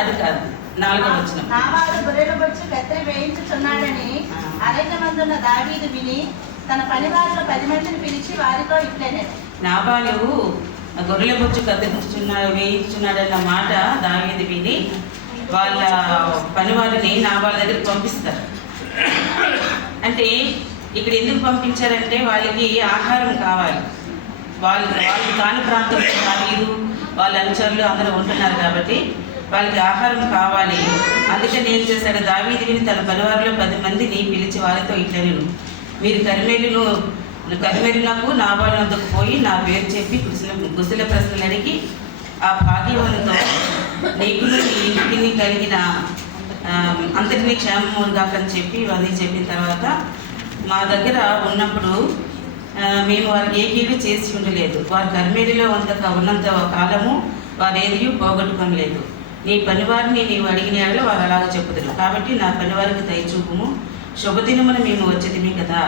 అది కాదు 4వ వచనం. నాబాలు గొర్రెల బొచ్చు కత్తిరి వేయించుచున్నాడని అరణ్యమందున్న దావీదు విని తన పనివారిలో 10 మందిని పిలిచి వారితో ఇట్లనేను. నాబాలు గొర్రెల బొచ్చు వేయించుచున్నాడన్న మాట దావీదు విని వాళ్ళ పనివారిని నాబాల దగ్గరికి పంపిస్తారు. అంటే ఇక్కడ ఎందుకు పంపించారంటే వాళ్ళకి ఆహారం కావాలి. వాళ్ళు దాని ప్రాంతంలో దావీదు వాళ్ళ అనుచరులు అందరూ ఉంటున్నారు కాబట్టి వాళ్ళకి ఆహారం కావాలి. అందుకని ఏం చేశాడు, దావీదు విని తన పనివారిలో 10 మందిని పిలిచి వారితో ఇట్లనేను, మీరు కరిమేలునకు నాబాలు వద్దకు పోయి నా పేరు చెప్పి కుశల ప్రశ్నలు అడిగి ఆ భాగ్యవంతో నీకును నీ ఇంటికి కలిగిన అంతటినీ క్షేమముగాకని చెప్పి అది చెప్పిన తర్వాత మా దగ్గర ఉన్నప్పుడు మేము వారికి ఏ కీడు చేసి ఉండలేదు. వారి కర్మేలిలో ఉన్నంత కాలము వారు ఏది పోగొట్టుకోలేదు. నీ పనివారిని నీవు అడిగిన వారు అలాగా చెప్పుదురు. కాబట్టి నా పనివారికి దయచూపుము. శుభదినమున మేము వచ్చేదిమి కదా,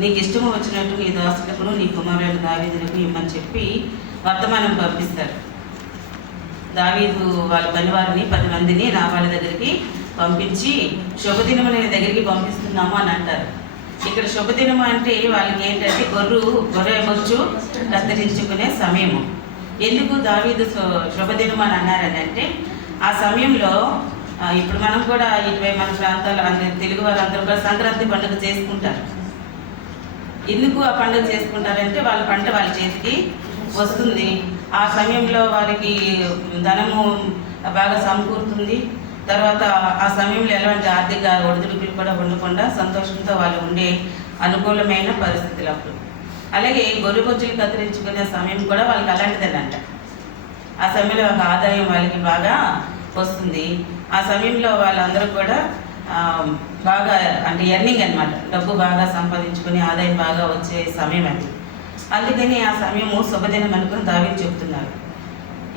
నీకు ఇష్టము వచ్చినట్టు నీ దాసులకును నీ కుమారుల దావీదులకు ఇమ్మని చెప్పి వర్తమానం పంపిస్తారు. దావీదు వాళ్ళ పనివారిని 10 మందిని నాబాల దగ్గరికి పంపించి శుభదినము నేను దగ్గరికి పంపిస్తున్నాము అని అంటారు. ఇక్కడ శుభదినము అంటే వాళ్ళకి ఏంటంటే గొర్రె బొచ్చు కత్తిరించుకునే సమయము. ఎందుకు దావీదు శుభదినము అని అన్నారని అంటే ఆ సమయంలో ఇప్పుడు మనం కూడా ఇటువై మన ప్రాంతాలు తెలుగు వారందరూ కూడా సంక్రాంతి పండుగ చేసుకుంటారు. ఎందుకు ఆ పండుగ చేసుకుంటారంటే వాళ్ళ పంట వాళ్ళ చేతికి వస్తుంది. ఆ సమయంలో వారికి ధనము బాగా సమకూరుతుంది. తర్వాత ఆ సమయంలో ఎలాంటి ఆర్థిక ఒడిదుడుకులు కూడా ఉండకుండా సంతోషంతో వాళ్ళు ఉండే అనుకూలమైన పరిస్థితులు అప్పుడు. అలాగే గొర్రె బొచ్చులు కత్తిరించుకునే సమయం కూడా వాళ్ళకి అలాంటిదేనంట. ఆ సమయంలో ఒక ఆదాయం వాళ్ళకి బాగా వస్తుంది. ఆ సమయంలో వాళ్ళందరూ కూడా బాగా అంటే ఎర్నింగ్ అనమాట, డబ్బు బాగా సంపాదించుకుని ఆదాయం బాగా వచ్చే సమయం అది. అందుకని ఆ సమయము శుభదినం అనుకుని దావీదు చెప్తున్నారు.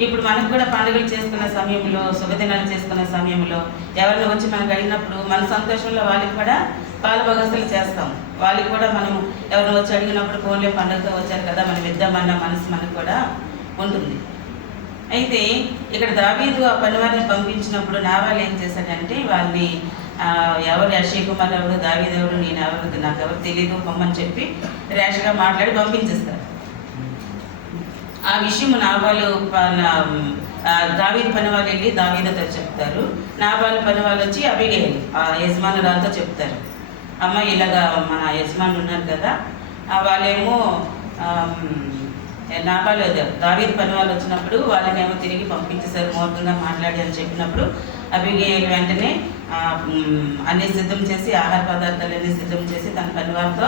ఇప్పుడు మనకు కూడా పండుగలు చేసుకునే సమయంలో, శుభదినాలు చేసుకునే సమయంలో ఎవరిని వచ్చి మనకు అడిగినప్పుడు మన సంతోషంలో వాళ్ళకి కూడా పాలుభాగస్తులు చేస్తాం. వాళ్ళకి కూడా మనం ఎవరిని వచ్చి అడిగినప్పుడు ఫోన్లో పండుగతో వచ్చారు కదా మనం ఇద్దామన్న మనసు మనకు కూడా ఉంటుంది. అయితే ఇక్కడ దావీదు ఆ పనివారిని పంపించినప్పుడు నాబాలు ఏం చేశాడంటే వాళ్ళని ఎవరు అక్షయ్ కుమార్ ఎవరు, దావీదు ఎవరు, నేను ఎవరు, నాకు ఎవరు తెలియదు పొమ్మని చెప్పి ర్యాష్గా మాట్లాడి పంపించేస్తారు. ఆ విషయం నాబాలు దావీదు పని వాళ్ళు వెళ్ళి దావీదుతో చెప్తారు. నాబాలు పని వాళ్ళు వచ్చి అబిగయీలు ఆ యజమానురాలతో చెప్తారు, అమ్మ ఇలాగా మన యజమానులు ఉన్నారు కదా, వాళ్ళేమో నాబాలు దావీదు పని వాళ్ళు వచ్చినప్పుడు వాళ్ళనేమో తిరిగి పంపించేశారు మూర్ఖంగా మాట్లాడి అని చెప్పినప్పుడు అబిగయీలు వెంటనే అన్నీ సిద్ధం చేసి ఆహార పదార్థాలన్నీ సిద్ధం చేసి తన పని వాళ్ళతో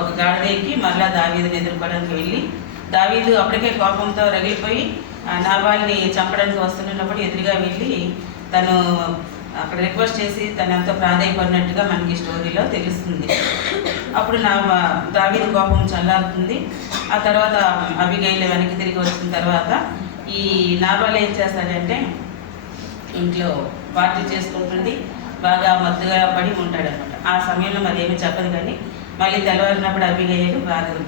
ఒక గాడిద ఎక్కి మరలా దావీదుని ఎదుర్కోవడానికి వెళ్ళి దావీదు అప్పటికే కోపంతో రగిలిపోయి నాబాల్ని చంపడానికి వస్తున్నప్పుడు ఎదురుగా వెళ్ళి తను అక్కడ రిక్వెస్ట్ చేసి తను ఎంతో ప్రాధాయపడినట్టుగా మనకి స్టోరీలో తెలుస్తుంది. అప్పుడు దావీదు కోపం చల్లారుతుంది. ఆ తర్వాత అబిగయీలు వెనక్కి తిరిగి వచ్చిన తర్వాత ఈ నాబాల్ ఏం చేస్తాడంటే ఇంట్లో పార్టీ చేసుకుంటుంది, బాగా మత్తుగా పడి ఉంటాడనమాట. ఆ సమయంలో మరి ఏమీ చెప్పదు, కానీ మళ్ళీ తెల్లవారినప్పుడు అబిగయీలు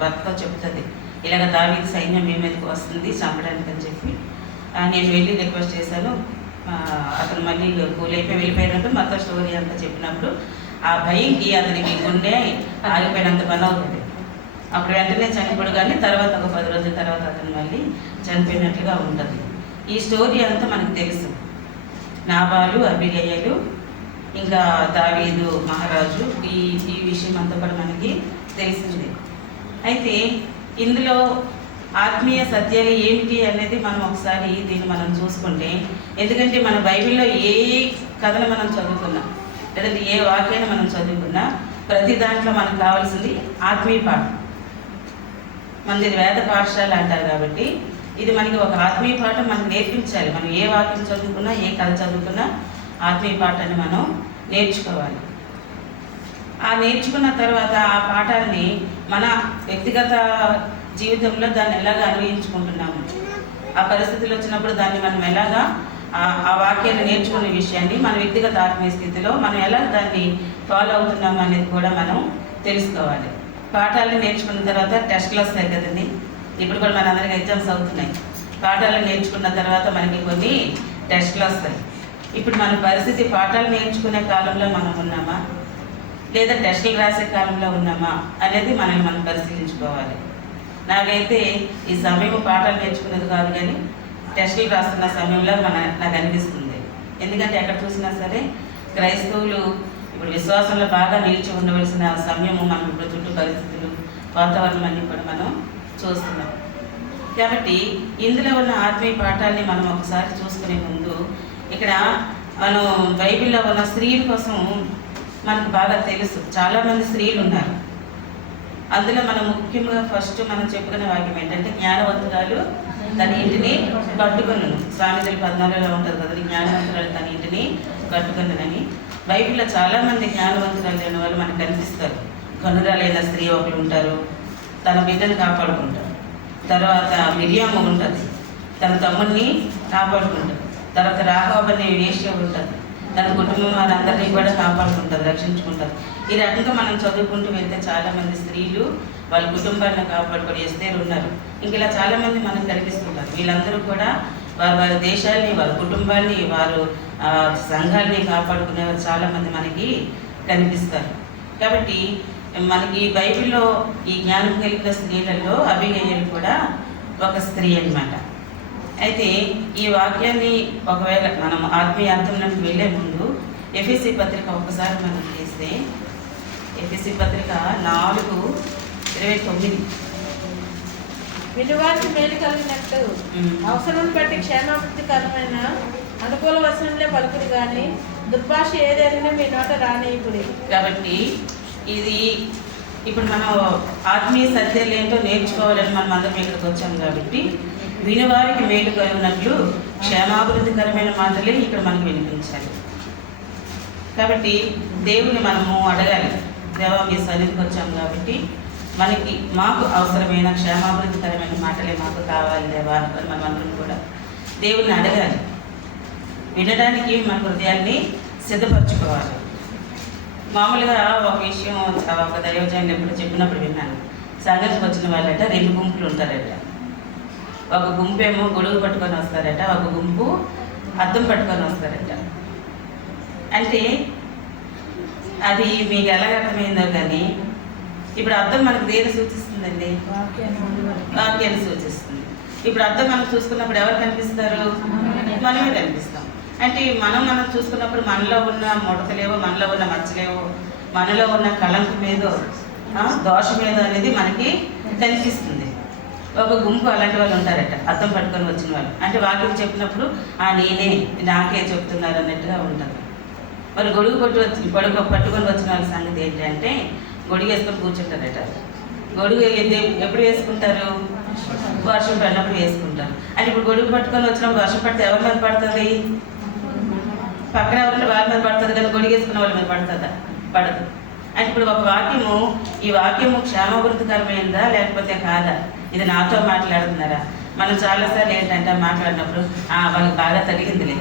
భర్తతో చెప్తుంది, ఇలాగ దావీదు సైన్యం మీ మీదకి వస్తుంది చంపడానికి అని చెప్పి. నేను వెళ్ళి రిక్వెస్ట్ చేశాను. అతను మళ్ళీ కూల్ అయిపోయి వెళ్ళిపోయినట్టు మొత్తం స్టోరీ అంతా చెప్పినప్పుడు ఆ భయంకి అతనికి గుండె ఆగిపోయినంత పని అవుతుంది. అప్పుడు వెంటనే చనిపోడు, కానీ తర్వాత ఒక 10 రోజుల తర్వాత అతను మళ్ళీ చనిపోయినట్లుగా ఉంటుంది. ఈ స్టోరీ అంతా మనకు తెలుసు. నాబాలు, అబిగయీలు, ఇంకా దావీదు మహారాజు, ఈ విషయం అంతా కూడా మనకి తెలిసింది. అయితే ఇందులో ఆత్మీయ సత్యాలు ఏమిటి అనేది మనం ఒకసారి దీన్ని మనం చూసుకుంటే, ఎందుకంటే మన బైబిల్లో ఏ కథను మనం చదువుకున్నా లేదంటే ఏ వాక్యాన్ని మనం చదువుకున్నా ప్రతి దాంట్లో మనకు కావాల్సింది ఆత్మీయ పాఠం. మనది వేద పాఠశాల అంటారు కాబట్టి ఇది మనకి ఒక ఆత్మీయ పాఠం మనకు నేర్పించాలి. మనం ఏ వాక్యం చదువుకున్నా ఏ కథ చదువుకున్నా ఆత్మీయ పాఠాన్ని మనం నేర్చుకోవాలి. ఆ నేర్చుకున్న తర్వాత ఆ పాఠాన్ని మన వ్యక్తిగత జీవితంలో దాన్ని ఎలాగ అన్వయించుకుంటున్నాము, ఆ పరిస్థితులు వచ్చినప్పుడు దాన్ని మనం ఎలాగా ఆ వాక్యాన్ని నేర్చుకునే విషయాన్ని మన వ్యక్తిగత ఆత్మీయ స్థితిలో మనం ఎలా దాన్ని ఫాలో అవుతున్నాము అనేది కూడా మనం తెలుసుకోవాలి. పాఠాలను నేర్చుకున్న తర్వాత టెస్ట్లు వస్తాయి కదండి, ఇప్పుడు కూడా మనందరికీ ఎగ్జామ్స్ అవుతున్నాయి. పాఠాలను నేర్చుకున్న తర్వాత మనకి కొన్ని టెస్ట్లు వస్తాయి. ఇప్పుడు మన పరిస్థితి పాఠాలు నేర్చుకునే కాలంలో మనం ఉన్నామా, లేదా టెస్టులు రాసే కాలంలో ఉన్నామా అనేది మనల్ని మనం పరిశీలించుకోవాలి. నాకైతే ఈ సమయం పాఠాలు నేర్చుకునేది కాదు, కానీ టెస్టులు రాస్తున్న సమయంలో నాకు అనిపిస్తుంది. ఎందుకంటే ఎక్కడ చూసినా సరే క్రైస్తవులు ఇప్పుడు విశ్వాసంలో బాగా నిలిచి ఉండవలసిన సమయము మనం ఇప్పుడు చుట్టూ పరిస్థితులు, వాతావరణం అన్నీ కూడా మనం చూస్తున్నాం. కాబట్టి ఇందులో ఉన్న ఆత్మీయ పాఠాన్ని మనం ఒకసారి చూసుకునే ముందు ఇక్కడ మనం బైబిల్లో ఉన్న స్త్రీల కోసం మనకు బాగా తెలుసు. చాలామంది స్త్రీలు ఉన్నారు. అందులో మనం ముఖ్యంగా ఫస్ట్ మనం చెప్పుకునే వాక్యం ఏంటంటే జ్ఞానవంతురాలు తన ఇంటిని కట్టుకొనును. సామెతలు 14లో ఉంటుంది కదా, జ్ఞానవంతురాలు తన ఇంటిని కట్టుకొనునని. బైబిల్లో చాలామంది జ్ఞానవంతురాలు లేని వాళ్ళు మనకు కనిపిస్తారు. కనురాలైన స్త్రీ ఒకరు ఉంటారు, తన బిడ్డను కాపాడుకుంటారు. తర్వాత మిరియాము ఉంటుంది, తన తమ్ముడిని కాపాడుకుంటారు. తర్వాత రాహాబు అనే వేశ్య ఉంటుంది, తన కుటుంబం వారందరినీ కూడా కాపాడుకుంటారు, రక్షించుకుంటారు. ఈ రకంగా మనం చదువుకుంటూ వెళ్తే చాలామంది స్త్రీలు వాళ్ళ కుటుంబాన్ని కాపాడుకొని ఎస్తేరు ఉన్నారు. ఇంక ఇలా చాలామంది మనకు కనిపిస్తుంటారు. వీళ్ళందరూ కూడా వారి దేశాన్ని, వారి కుటుంబాన్ని, వారు సంఘాన్ని కాపాడుకునేవారు చాలామంది మనకి కనిపిస్తారు. కాబట్టి మనకి బైబిల్లో ఈ జ్ఞానం కలిగిన స్త్రీలలో అబిగయీలు కూడా ఒక స్త్రీ అన్నమాట. అయితే ఈ వాక్యాన్ని ఒకవేళ మనం ఆత్మీయ అర్థంలోకి వెళ్ళే ముందు ఎఫెసీ పత్రిక ఒకసారి మనం తీస్తే, ఎఫెసీ పత్రిక 4:29 విలువానికి మేలు కలిగినట్టు అవసరం బట్టి క్షేమాభివృద్ధికరమైన అనుకూల వచనంలో పలుకుడు కానీ దుర్భాష ఏదైనా మీ నోట రానియకుడి. కాబట్టి ఇది ఇప్పుడు మనం ఆత్మీయ సత్యాలు ఏంటో నేర్చుకోవాలని మనం అందరం ఇక్కడికి వచ్చాం. కాబట్టి వినివారికి మేలు కలిగినట్లు క్షేమాభివృద్ధికరమైన మాటలే ఇక్కడ మనకు వినిపించాలి. కాబట్టి దేవుని మనము అడగాలి, దేవా మీ సన్నిధికి వచ్చాం కాబట్టి మాకు అవసరమైన క్షేమాభివృద్ధికరమైన మాటలే మాకు కావాలి దేవా అని మనం అందరం కూడా దేవుని అడగాలి. వినడానికి మన హృదయాన్ని సిద్ధపరచుకోవాలి. మామూలుగా ఒక విషయం ఒక దైవజనులు ఎప్పుడు చెప్పినప్పుడు విన్నాను. సంఘానికి వచ్చిన వాళ్ళట 2 గుంపులు ఉంటారట. ఒక గుంపు ఏమో గొడుగు పట్టుకొని వస్తారట, ఒక గుంపు అద్దం పట్టుకొని వస్తారట. అంటే అది మీకు ఎలా అర్థమైందో కానీ ఇప్పుడు అద్దం మనకు దేని సూచిస్తుందండి? వాక్యాన్ని సూచిస్తుంది. ఇప్పుడు అద్దం మనం చూసుకున్నప్పుడు ఎవరు కనిపిస్తారు? మనమే కనిపిస్తాం. అంటే మనం చూసుకున్నప్పుడు మనలో ఉన్న ముడతలేవో, మనలో ఉన్న మచ్చలేవో, మనలో ఉన్న కళంకం ఏదో, దోషం ఏదో అనేది మనకి కనిపిస్తుంది. ఒక గుంపు అలాంటి వాళ్ళు ఉంటారట, అద్దం పట్టుకొని వచ్చిన వాళ్ళు. అంటే వాక్యం చెప్పినప్పుడు నేనే, నాకే చెప్తున్నారు అన్నట్టుగా ఉంటారు. మరి గొడుగు పట్టుకొని వచ్చిన వాళ్ళ సంగతి ఏంటంటే గొడుగు వేసుకొని కూర్చుంటారట. గొడుగు ఎప్పుడు వేసుకుంటారు? వర్షం పడినప్పుడు వేసుకుంటారు. అంటే ఇప్పుడు గొడుగు పట్టుకొని వచ్చినప్పుడు వర్షం పడితే ఎవరి మీద పడుతుంది? పక్కన ఎవరంటే వాళ్ళ మీద పడుతుంది, కానీ గొడుగు వేసుకున్న వాళ్ళ మీద పడుతుందా? పడదు. అంటే ఇప్పుడు ఒక వాక్యము, ఈ వాక్యము క్షేమాభివృద్ధికరమైందా లేకపోతే కాదా? ఇది నాతో మాట్లాడుతున్నారా? మనం చాలాసార్లు ఏంటంటే మాట్లాడినప్పుడు వాళ్ళకి బాగా తగిలిందిలే,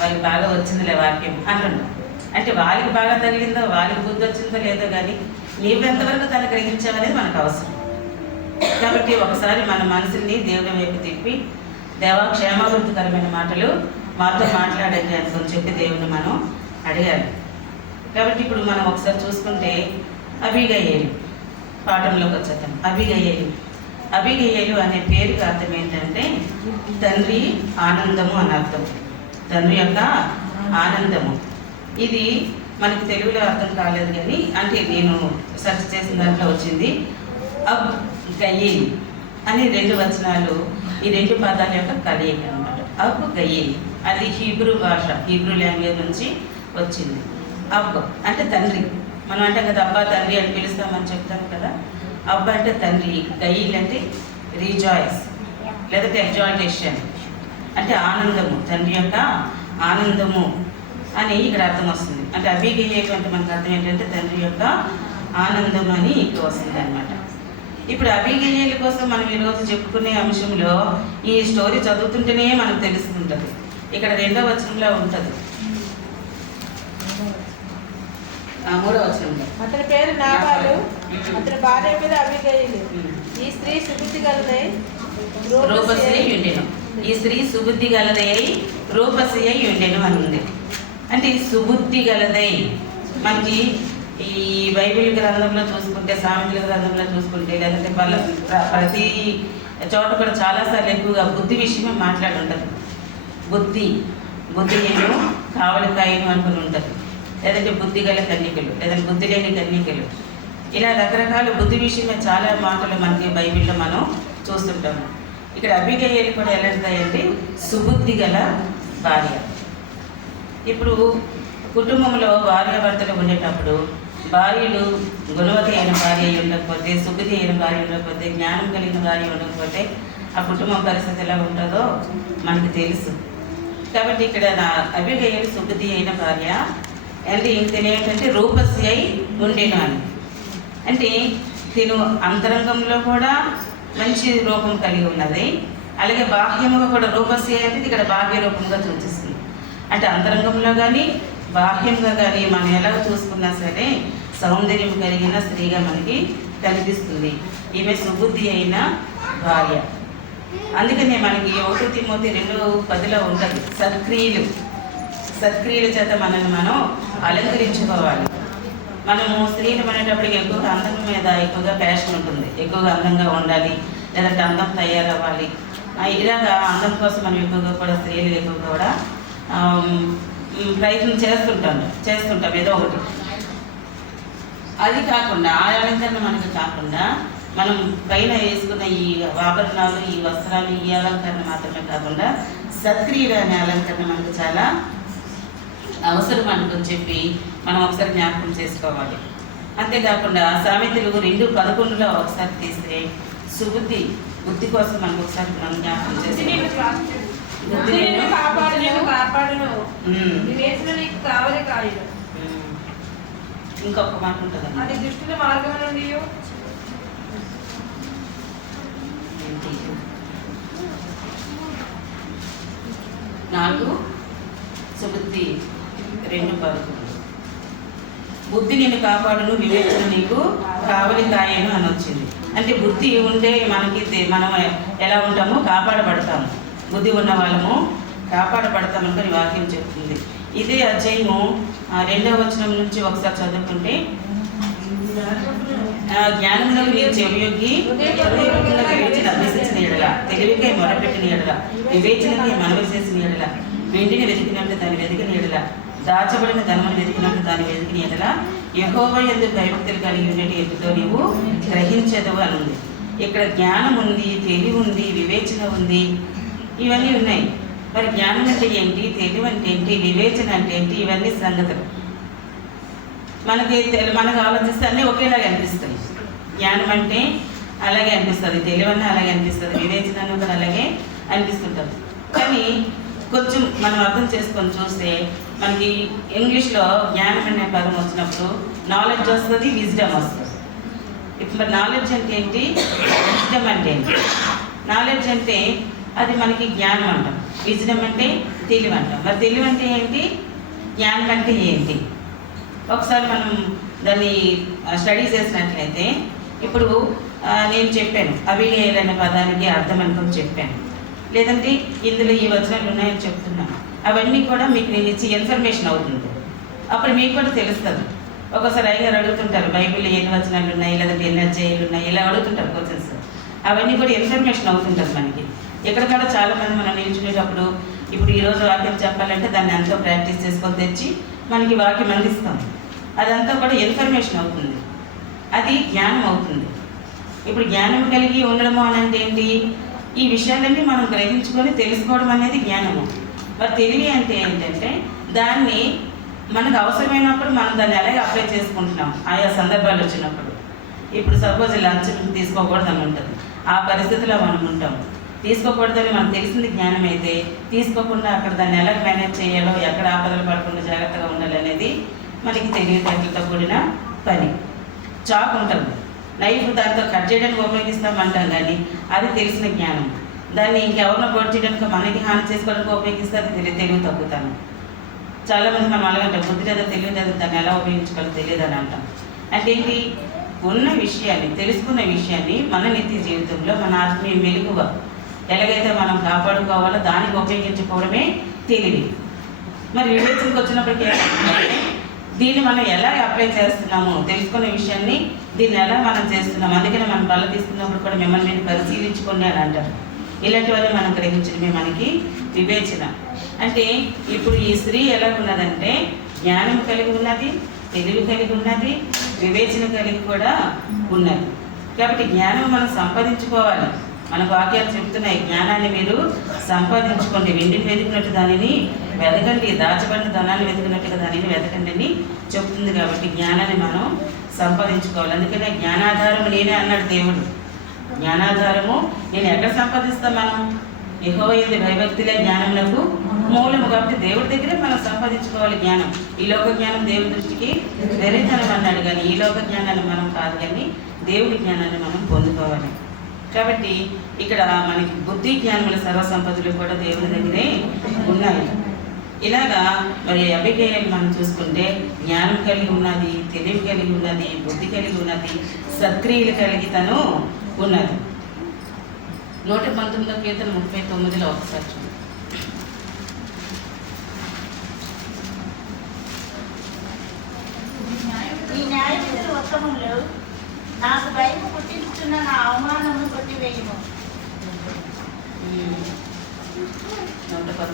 వాళ్ళకి బాగా వచ్చిందిలే వాక్యం అంటున్నాం. అంటే వాళ్ళకి బాగా తగిలిందో, వాళ్ళకి బుద్ధి వచ్చిందో లేదో, కానీ నీవెంతవరకు దాన్ని గ్రహించావనేది మనకు అవసరం. కాబట్టి ఒకసారి మన మనసుని దేవుని వైపు తిప్పి, దేవా క్షేమాభివృద్ధికరమైన మాటలు మాతో మాట్లాడండి అనుకుని చెప్పి దేవుని మనం అడగాలి. కాబట్టి ఇప్పుడు మనం ఒకసారి చూసుకుంటే అబిగయీలు పాఠంలోకి వచ్చేద్దాం. అబిగయీలు అనే పేరుకి అర్థం ఏంటంటే తండ్రి ఆనందము అని అర్థం. తండ్రి యొక్క ఆనందము. ఇది మనకి తెలుగులో అర్థం కాలేదు, కానీ అంటే నేను సెర్చ్ చేసిన దాంట్లో వచ్చింది అబ్ గయీల్ అనే 2 వచనాలు, ఈ 2 పదాల యొక్క కలయిక అనమాట. అబ్ గయీల్ అది హీబ్రూ భాష, హీబ్రూ లాంగ్వేజ్ నుంచి వచ్చింది. అబ్ అంటే తండ్రి. మనం అంటే కదా అబ్బా తండ్రి అని పిలుస్తామని చెప్తాం కదా. అబ్బ అంటే తండ్రి, గయీల్ అంటే రీజాయిస్ లేదంటే ఎగ్జాల్టేషన్, అంటే ఆనందము, తండ్రి యొక్క ఆనందము అని ఇక్కడ అర్థం వస్తుంది. అంటే అబిగయీలు అంటే మనకు అర్థం ఏంటంటే తండ్రి యొక్క ఆనందం అని ఇక్కడ వస్తుంది అనమాట. ఇప్పుడు అబిగయీలు కోసం మనం ఈరోజు చెప్పుకునే అంశంలో ఈ స్టోరీ చదువుతుంటేనే మనకు తెలుస్తుంటుంది. ఇక్కడ 2వ వచనంలో ఉంటుంది, 3వ వచనంలో అతని పేరు నాబాలు, అతని భార్య మీద అబిగయీలు. ఈ స్త్రీ సుబుద్ధి గలదై రూపసి అయి ఉండెను. ఈ స్త్రీ సుబుద్ధి గలదై రూపసి అయి ఉండెను అని ఉంది. అంటే సుబుద్ధి గలదై. మనకి ఈ బైబిల్ గ్రంథంలో చూసుకుంటే, సామెతల గ్రంథంలో చూసుకుంటే, లేదంటే ప్రతి చోట కూడా చాలాసార్లు ఎక్కువగా బుద్ధి విషయమే మాట్లాడి ఉంటుంది. బుద్ధి నేను కావలికాయను అనుకుని ఉంటుంది, లేదంటే బుద్ధి గల కన్యకలు, లేదంటే బుద్ధి లేని కన్యకలు, ఇలా రకరకాల బుద్ధి విషయమే చాలా మాటలు మనకి బైబిల్లో మనం చూస్తుంటాము. ఇక్కడ అబిగయీలు కూడా ఎలా ఉంటాయంటే సుబుద్ధి గల భార్య. ఇప్పుడు కుటుంబంలో భార్యాభర్తలు ఉండేటప్పుడు భార్యలు గుణవతి అయిన భార్య ఉండకపోతే, సుబుద్ధి అయిన భార్య ఉండకపోతే, జ్ఞానం కలిగిన భార్య ఉండకపోతే ఆ కుటుంబం పరిస్థితి ఎలా ఉంటుందో మనకు తెలుసు. కాబట్టి ఇక్కడ అబిగయీలు సుబుద్ధి అయిన భార్య అంటే ఏంటంటే రూపసి అయి ఉండేను అని. అంటే తిను అంతరంగంలో కూడా మంచి రూపం కలిగి ఉన్నది, అలాగే బాహ్యముగా కూడా రూపసి అంటే ఇక్కడ బాహ్య రూపంగా సూచిస్తుంది. అంటే అంతరంగంలో కానీ బాహ్యంగా కానీ మనం ఎలా చూసుకున్నా సరే సౌందర్యం కలిగిన స్త్రీగా మనకి కనిపిస్తుంది. ఈమె సుబుద్ధి అయిన భార్య. అందుకనే మనకి 1 తిమోతి 2:10 ఉంటుంది, సత్క్రియల చేత మనల్ని మనం అలంకరించుకోవాలి. మనము స్త్రీలు అనేటప్పటికి ఎక్కువగా అందం మీద ఎక్కువగా ప్యాషన్ ఉంటుంది, ఎక్కువగా అందంగా ఉండాలి, లేదంటే అందం తయారవ్వాలి. ఇలాగా అందం కోసం మనం ఎక్కువగా కూడా స్త్రీలు ఎక్కువగా కూడా ప్రయత్నం చేస్తుంటాం ఏదో ఒకటి. అది కాకుండా ఆ అలంకరణ మనకు కాకుండా మనం పైన వేసుకున్న ఈ ఆభరణాలు, ఈ వస్త్రాలు, ఈ అలంకరణ మాత్రమే కాకుండా సత్క్రియలు అనే అలంకరణ మనకు చాలా అవసరం అనుకుని చెప్పి మనం ఒకసారి జ్ఞాపకం చేసుకోవాలి. అంతేకాకుండా సామెతలు 2:11 ఒకసారి తీస్తే బుద్ధి కోసం మనకు ఒకసారి మనం జ్ఞాపకం చేసుకోవాలి. ఇంకొక మాట ఉంటుంది, నాలుగు సుబుద్ధి 2:11 బుద్ధి నిన్ను కాపాడును, వివేచన నీకు కావలి కాయను అని వచ్చింది. అంటే బుద్ధి ఉంటే మనం ఎలా ఉంటామో కాపాడబడతాము, బుద్ధి ఉన్న వాళ్ళము కాపాడబడతామని వాక్యం చెప్తుంది. ఇదే అధ్యాయము 2వ వచనం నుంచి ఒకసారి చదువుకుంటే, జ్ఞానమునకు నీ చెవియొగ్గి వివేచన అభ్యసించిన ఎడల, తెలివికై మొరపెట్టిన ఎడల, వివేచనకై మనవి చేసిన ఎడల, వెండిని వెతికినట్టు దాన్ని వెతికిన ఎడల, దాచబడిన ధనమును వెతికినట్టు దాన్ని వెతికిన ఎడల, యెహోవా యందు భయభక్తులు కలిగి ఉండేటి ఎత్తుతో నీవు గ్రహించదవు అని ఉంది. ఇక్కడ జ్ఞానం ఉంది, తెలివి ఉంది, వివేచన ఉంది, ఇవన్నీ ఉన్నాయి. మరి జ్ఞానం అంటే ఏంటి, తెలివి అంటే ఏంటి, వివేచన అంటే ఏంటి, ఇవన్నీ సంగతులు మనకు ఆలోచిస్తే అన్నీ ఒకేలాగా అనిపిస్తాయి. జ్ఞానం అంటే అలాగే అనిపిస్తుంది, తెలివి అన్న అలాగే అనిపిస్తుంది, వివేచన కూడా అలాగే అనిపిస్తుంటుంది. కానీ కొంచెం మనం అర్థం చేసుకొని చూస్తే మనకి ఇంగ్లీష్లో జ్ఞానం అనే పదం వచ్చినప్పుడు నాలెడ్జ్ వస్తుంది, విజ్డమ్ వస్తుంది. ఇప్పుడు మరి నాలెడ్జ్ అంటే ఏంటి, విజ్డమ్ అంటే ఏంటి? నాలెడ్జ్ అంటే అది మనకి జ్ఞానం అంటాం, విజ్డమ్ అంటే తెలివి అంటాం. మరి తెలివి అంటే ఏంటి, జ్ఞానం అంటే ఏంటి? ఒకసారి మనం దాన్ని స్టడీ చేసినట్లయితే, ఇప్పుడు నేను చెప్పాను అబిగయీలు అనే పదానికి అర్థం అనుకుని చెప్పాను, లేదంటే ఇందులో ఈ వచనాలు ఉన్నాయని చెప్తున్నాను, అవన్నీ కూడా మీకు నేను ఇచ్చి ఇన్ఫర్మేషన్ అవుతుంది. అప్పుడు మీకు కూడా తెలుస్తుంది. ఒక్కోసారి అయ్యారు అడుగుతుంటారు, బైబిల్లో ఎన్ని వచనాలు ఉన్నాయి, లేదంటే ఎన్ని అధ్యాయాలు ఉన్నాయి, ఇలా అడుగుతుంటారు క్వశ్చన్స్. అవన్నీ కూడా ఇన్ఫర్మేషన్ అవుతుంటుంది మనకి. ఎక్కడికక్కడ చాలామంది మనం నిల్చునేటప్పుడు, ఇప్పుడు ఈరోజు వాక్యం చెప్పాలంటే దాన్ని ఎంతో ప్రాక్టీస్ చేసుకొని తెచ్చి మనకి వాక్యం అందిస్తాం. అదంతా కూడా ఇన్ఫర్మేషన్ అవుతుంది, అది జ్ఞానం అవుతుంది. ఇప్పుడు జ్ఞానం కలిగి ఉండడము అని అంటే ఏంటి, ఈ విషయాలన్నీ మనం గ్రహించుకొని తెలుసుకోవడం అనేది జ్ఞానము. మరి తెలివి అంటే ఏంటంటే దాన్ని మనకు అవసరమైనప్పుడు మనం దాన్ని అలాగే అప్లై చేసుకుంటున్నాం ఆయా సందర్భాలు వచ్చినప్పుడు. ఇప్పుడు సపోజ్ లంచ్ తీసుకోకూడదని ఉంటుంది, ఆ పరిస్థితిలో మనం ఉంటాం. తీసుకోకూడదని మనకు తెలిసింది జ్ఞానం అయితే, తీసుకోకుండా అక్కడ దాన్ని ఎలా మేనేజ్ చేయాలో, ఎక్కడ ఆపదలు పడకుండా జాగ్రత్తగా ఉండాలి అనేది మనకి తెలివితేటలతో కూడిన పని. చాక్ ఉంటుంది, నైఫ్ దాంతో కట్ చేయడానికి ఉపయోగిస్తామంటాం, కానీ అది తెలిసిన జ్ఞానం. దాన్ని ఇంకెవరినో పొడి చేయడానికి, మనకి హాని చేసుకోవడానికి ఉపయోగిస్తే అది తెలివి తగ్గుతాను. చాలామంది మనం అలాగంటాం, బుద్ధి లేదా తెలివి లేదా దాన్ని ఎలా ఉపయోగించుకోవాలో తెలియదు అని అంటాం. అంటే ఏంటి, ఉన్న విషయాన్ని, తెలుసుకున్న విషయాన్ని మన నిత్య జీవితంలో మన ఆత్మీయ మెలుగువ ఎలాగైతే మనం కాపాడుకోవాలో దానికి ఉపయోగించుకోవడమే తెలివి. మరి వివేచనకు వచ్చినప్పటికీ ఏమంటున్నారంటే దీన్ని మనం ఎలా అప్లై చేస్తున్నాము తెలుసుకునే విషయాన్ని దీన్ని ఎలా మనం చేస్తున్నాము. అందుకని మనం బల్ల తీసుకున్నప్పుడు కూడా మిమ్మల్ని మీరు పరిశీలించుకోండి అని అంటారు. ఇలాంటివన్నీ మనం గ్రహించడమే మనకి వివేచన. అంటే ఇప్పుడు ఈ స్త్రీ ఎలా ఉన్నదంటే జ్ఞానం కలిగి ఉన్నది, తెలివి కలిగి ఉన్నది, వివేచన కలిగి కూడా ఉన్నది. కాబట్టి జ్ఞానం మనం సంపాదించుకోవాలి. మన వాక్యాలు చెప్తున్నాయి, జ్ఞానాన్ని మీరు సంపాదించుకోండి, వెండిని వెతికినట్టు దానిని వెతకండి, దాచబడిన ధనాన్ని వెతికినట్టుగా దానిని వెతకండి అని చెప్తుంది. కాబట్టి జ్ఞానాన్ని మనం సంపాదించుకోవాలి. అందుకనే జ్ఞానాధారము నేనే అన్నాడు దేవుడు. జ్ఞానాధారము నేను ఎక్కడ సంపాదిస్తాం? మనం యెహోవా యందు భయభక్తులే జ్ఞానములకు మూలము. కాబట్టి దేవుడి దగ్గరే మనం సంపాదించుకోవాలి జ్ఞానం. ఈ లోక జ్ఞానం దేవుడి దృష్టికి వెరితనం అన్నాడు, కానీ ఈ లోక జ్ఞానాన్ని మనం కాదు, కానీ దేవుడి జ్ఞానాన్ని మనం పొందుకోవాలి. కాబట్టి ఇక్కడ మనకి బుద్ధి జ్ఞానముల సర్వసంపదలు కూడా దేవుని దగ్గరే ఉన్నాయి. ఇలాగా మరి అబిగయలు మనం చూసుకుంటే జ్ఞానం కలిగి ఉన్నది, తెలివి కలిగి ఉన్నది, బుద్ధి కలిగి ఉన్నది, సత్క్రియలు కలిగి తను ఉన్నది. 119వ కీర్తన 39లో ఒకసారి చూడండి. ఈ న్యాయ విధులు ఉత్తమములు, నాకు భయము పుట్టించుచున్న నా అవమానము కొట్టివేయుము. 34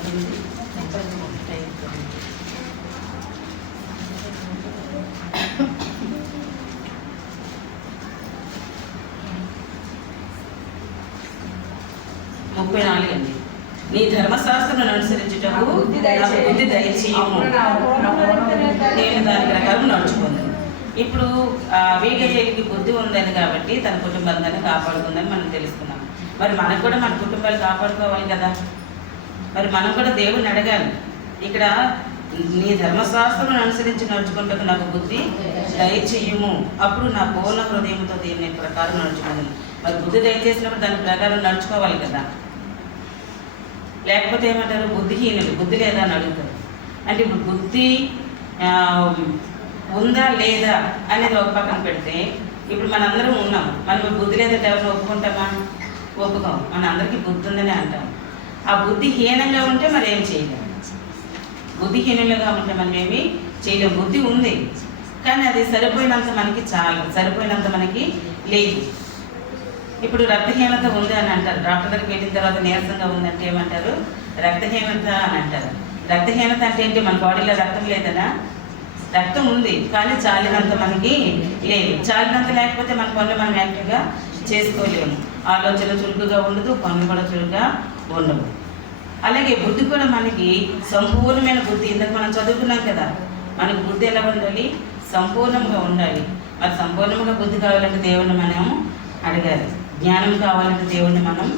అండి. నీ ధర్మశాస్త్రం అనుసరించుటకు నాకు బుద్ధి దయచేయము, నేను దాని ప్రకారం నడుచుకుంది. ఇప్పుడు అబీగయీలుకి బుద్ధి ఉందని కాబట్టి తన కుటుంబాన్ని కాపాడుకుందని మనం తెలుసుకున్నాం. మరి మనకు కూడా మన కుటుంబాలు కాపాడుకోవాలి కదా. మరి మనం కూడా దేవుడిని అడగాలి. ఇక్కడ నీ ధర్మశాస్త్రం అనుసరించి నడుచుకుంటూ నాకు బుద్ధి దయచేయము, అప్పుడు నా పూర్ణ హృదయంతో దీని ప్రకారం నడుచుకుంది. మరి బుద్ధి దయచేసినప్పుడు దాని ప్రకారం నడుచుకోవాలి కదా. లేకపోతే ఏమంటారు, బుద్ధిహీనులు, బుద్ధి లేదా అని అడుగుతారు. అంటే ఇప్పుడు బుద్ధి ఉందా లేదా అనేది ఒక పక్కన పెడితే, ఇప్పుడు మనందరం ఉన్నాం, మనం బుద్ధి లేదంటే ఎవరిని ఒప్పుకుంటామా? ఒప్పుకోం. మన అందరికీ బుద్ధి ఉందని అంటాం. ఆ బుద్ధి హీనంగా ఉంటే మరి ఏం చేయలేము. బుద్ధిహీనులుగా ఉంటే మనం ఏమి చేయలేము. బుద్ధి ఉంది కానీ అది సరిపోయినంత మనకి చాలా, సరిపోయినంత మనకి లేదు. ఇప్పుడు రక్తహీనత ఉంది అని అంటారు. డాక్టర్ దగ్గరికి వెళ్ళిన తర్వాత నీరసంగా ఉందంటే ఏమంటారు? రక్తహీనత అని అంటారు. రక్తహీనత అంటే ఏంటి? మన బాడీలో రక్తం లేదనా? రక్తం ఉంది కానీ చాలినంత మనకి లేదు. చాలినంత లేకపోతే మన పనులు మనం యాక్టివ్గా చేసుకోలేము. ఆలోచన చురుకుగా ఉండదు, పనులు కూడా చురుగ్గా ఉండవు. అలాగే బుద్ధి కూడా మనకి సంపూర్ణమైన బుద్ధి. ఇందాక మనం చదువుకున్నాం కదా, మనకు బుద్ధి ఎలా ఉండాలి? సంపూర్ణంగా ఉండాలి. మరి సంపూర్ణంగా బుద్ధి కావాలంటే దేవుణ్ణి మనం అడగాలి. జ్ఞానం కావాలంటే దేవుణ్ణి మనం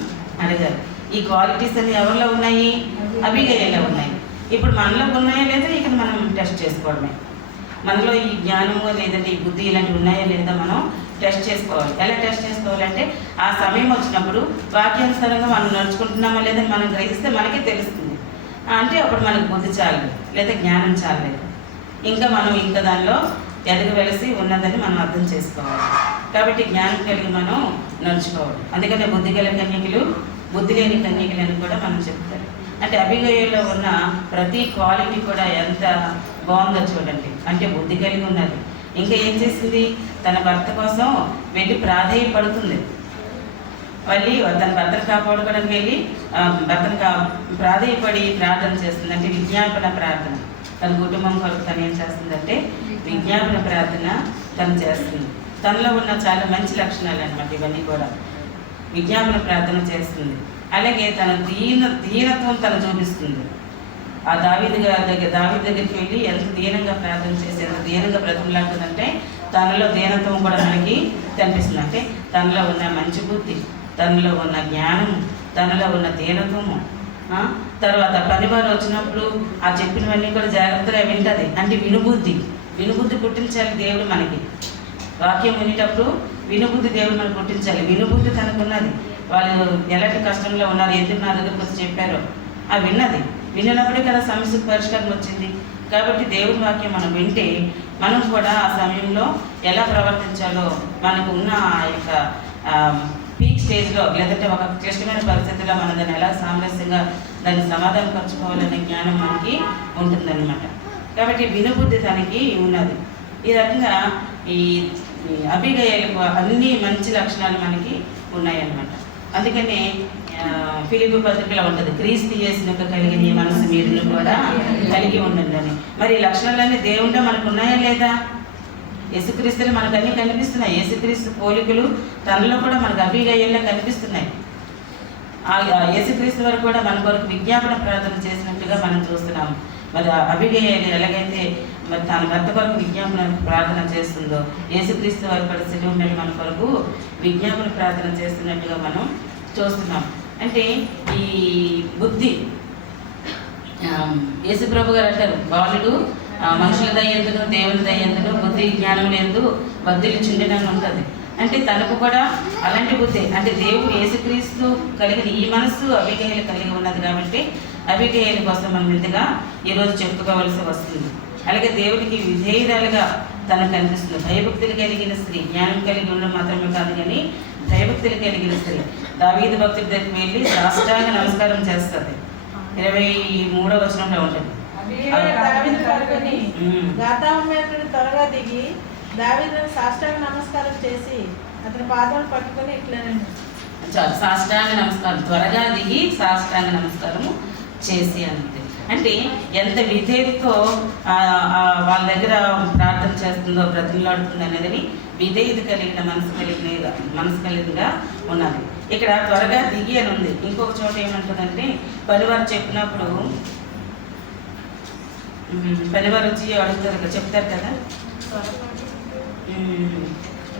అడగాలి. ఈ క్వాలిటీస్ అన్ని ఎవరిలో ఉన్నాయి? అబీగయీలో ఉన్నాయి. ఇప్పుడు మనలో ఉన్నాయా లేదా ఇక్కడ మనం టెస్ట్ చేసుకోవడమే. మనలో ఈ జ్ఞానము లేదంటే ఈ బుద్ధి ఇలాంటివి ఉన్నాయా లేదా మనం టెస్ట్ చేసుకోవాలి. ఎలా టెస్ట్ చేసుకోవాలంటే ఆ సమయం వచ్చినప్పుడు వాక్యానుసారంగా మనం నడుచుకుంటున్నామా లేదని మనం గ్రహిస్తే మనకే తెలుస్తుంది. అంటే అప్పుడు మనకు బుద్ధి చాలేదు లేదా జ్ఞానం చాలేదు, ఇంకా మనం ఇంకా దానిలో ఎదగవలసి ఉన్నదని మనం అర్థం చేసుకోవాలి. కాబట్టి జ్ఞానం కలిగి మనం నడుచుకోవాలి. అందుకనే బుద్ధి కలిగిన కన్యకలు, బుద్ధి లేని కన్యకలు అని కూడా మనం చెప్తారు. అంటే అబీగయీలో ఉన్న ప్రతి క్వాలిటీ కూడా ఎంత బాగుందో చూడండి. అంటే బుద్ధి కలిగి ఉన్నది. ఇంకా ఏం చేసింది? తన భర్త కోసం వెళ్ళి ప్రాధేయపడుతుంది. మళ్ళీ తన భర్తను కాపాడుకోవడానికి వెళ్ళి భర్తను ప్రాధేయపడి ప్రార్థన చేస్తుంది. అంటే విజ్ఞాపన ప్రార్థన. తన కుటుంబం కొరకు తను ఏం చేస్తుందంటే విజ్ఞాపన ప్రార్థన తను చేస్తుంది. తనలో ఉన్న చాలా మంచి లక్షణాలు అన్నమాట ఇవన్నీ కూడా. విజ్ఞాపన ప్రార్థన చేస్తుంది. అలాగే తన దీనత్వం తను చూపిస్తుంది. ఆ దావీదు దగ్గరికి వెళ్ళి ఎంత దీనంగా ప్రార్థన చేసి ఎంత దీనంగా బ్రతిమలాడుతుందంటే తనలో దీనత్వం కూడా మనకి కనిపిస్తుంది. అంటే తనలో ఉన్న మంచి బుద్ధి, తనలో ఉన్న జ్ఞానము, తనలో ఉన్న దీనత్వము. తర్వాత పనివారు వచ్చినప్పుడు ఆ చెప్పినవన్నీ కూడా జాగ్రత్తగా వింటుంది. అంటే వినుబుద్ధి పుట్టించాలి దేవుడు మనకి. వాక్యం వినేటప్పుడు వినుబుద్ధి దేవుడు మనకు పుట్టించాలి. వినుబుద్ధి తనకున్నది. వాళ్ళు ఎలాంటి కష్టంలో ఉన్నారు, ఎందుకు నా దగ్గరకు వచ్చి చెప్పారో ఆ విన్నప్పుడే కదా సమస్యకు పరిష్కారం వచ్చింది. కాబట్టి దేవుడి వాక్యం మనం వింటే మనం కూడా ఆ సమయంలో ఎలా ప్రవర్తించాలో మనకు ఉన్న ఆ యొక్క పీక్ స్టేజ్లో లేదంటే ఒక క్లిష్టమైన పరిస్థితిలో మనం దాన్ని ఎలా సామరస్యంగా దాన్ని సమాధానపరచుకోవాలనే జ్ఞానం మనకి ఉంటుందన్నమాట. కాబట్టి వినుబుద్ధి తనకి ఉన్నది. ఈ రకంగా ఈ అబిగయలకు అన్ని మంచి లక్షణాలు మనకి ఉన్నాయన్నమాట. అందుకనే ఫిలిప్పీ పత్రికలో ఉంటుంది, క్రీస్తు యేసునకు కలిగిన ఈ మనసు మీరు కూడా కలిగి ఉండండి అని. మరి ఈ లక్షణాలన్నీ దేవుండా మనకు ఉన్నాయా లేదా? యేసుక్రీస్తులు మనకు అన్నీ కనిపిస్తున్నాయి. యేసుక్రీస్తు పోలికలు తనలో కూడా మనకు అబిగయల్లో కనిపిస్తున్నాయి. ఆ యేసుక్రీస్తు వరకు కూడా మన కొరకు విజ్ఞాపన ప్రార్థన చేసినట్టుగా మనం చూస్తున్నాము. మరి అబిగయలు ఎలాగైతే మరి తన భర్త కొరకు విజ్ఞాపన ప్రార్థన చేస్తుందో, యేసుక్రీస్తు వారి కూడా సిలువ మీద మన కొరకు విజ్ఞాపన ప్రార్థన చేస్తున్నట్టుగా మనం చూస్తున్నాం. అంటే ఈ బుద్ధి యేసుప్రభు గారు అంటారు, బాలుడు మనుషుల దయ్యందును దేవుని దయ్యందును బుద్ధి జ్ఞానం లేదు బుద్ధిని చుండినని ఉంటుంది. అంటే తనకు కూడా అలాంటి బుద్ధి, అంటే దేవుడు యేసుక్రీస్తు కలిగిన ఈ మనస్సు అబిగయలు కలిగి ఉన్నది. కాబట్టి అబిగయల కోసం మనం ఇంతగా ఈరోజు చెప్పుకోవాల్సి వస్తుంది. అలాగే దేవుడికి విధేయురాలుగా తనకు కనిపిస్తుంది. భయభక్తులు కలిగిన స్త్రీ, జ్ఞానం కలిగి ఉండడం మాత్రమే కాదు కానీ భయభక్తులు కలిగిన స్త్రీ దావీదు భక్తుడి దగ్గరికి వెళ్ళి సాష్టాంగ నమస్కారం చేస్తుంది. 23వ వచనంలో ఉంటుంది. దావీదు పడుకొని గాతామేతుడు త్వరగా దిగి దావీదును సాష్టాంగ నమస్కారం చేసి అతని పాదాలు పట్టుకొని ఇట్లా సాష్టాంగ నమస్కారం, త్వరగా దిగి సాష్టాంగ నమస్కారము చేసి అంతే. అంటే ఎంత విధేయతతో వాళ్ళ దగ్గర ప్రార్థన చేస్తుందో, బ్రతిమలాడుతుంది అనేది విధేయత కలిగిన మనసు కలిగినగా ఉన్నది. ఇక్కడ త్వరగా దిగి అని ఉంది. ఇంకొక చోట ఏమంటుందంటే పనివారు చెప్పినప్పుడు పనివారు వచ్చి అడుగుతారు, చెప్తారు కదా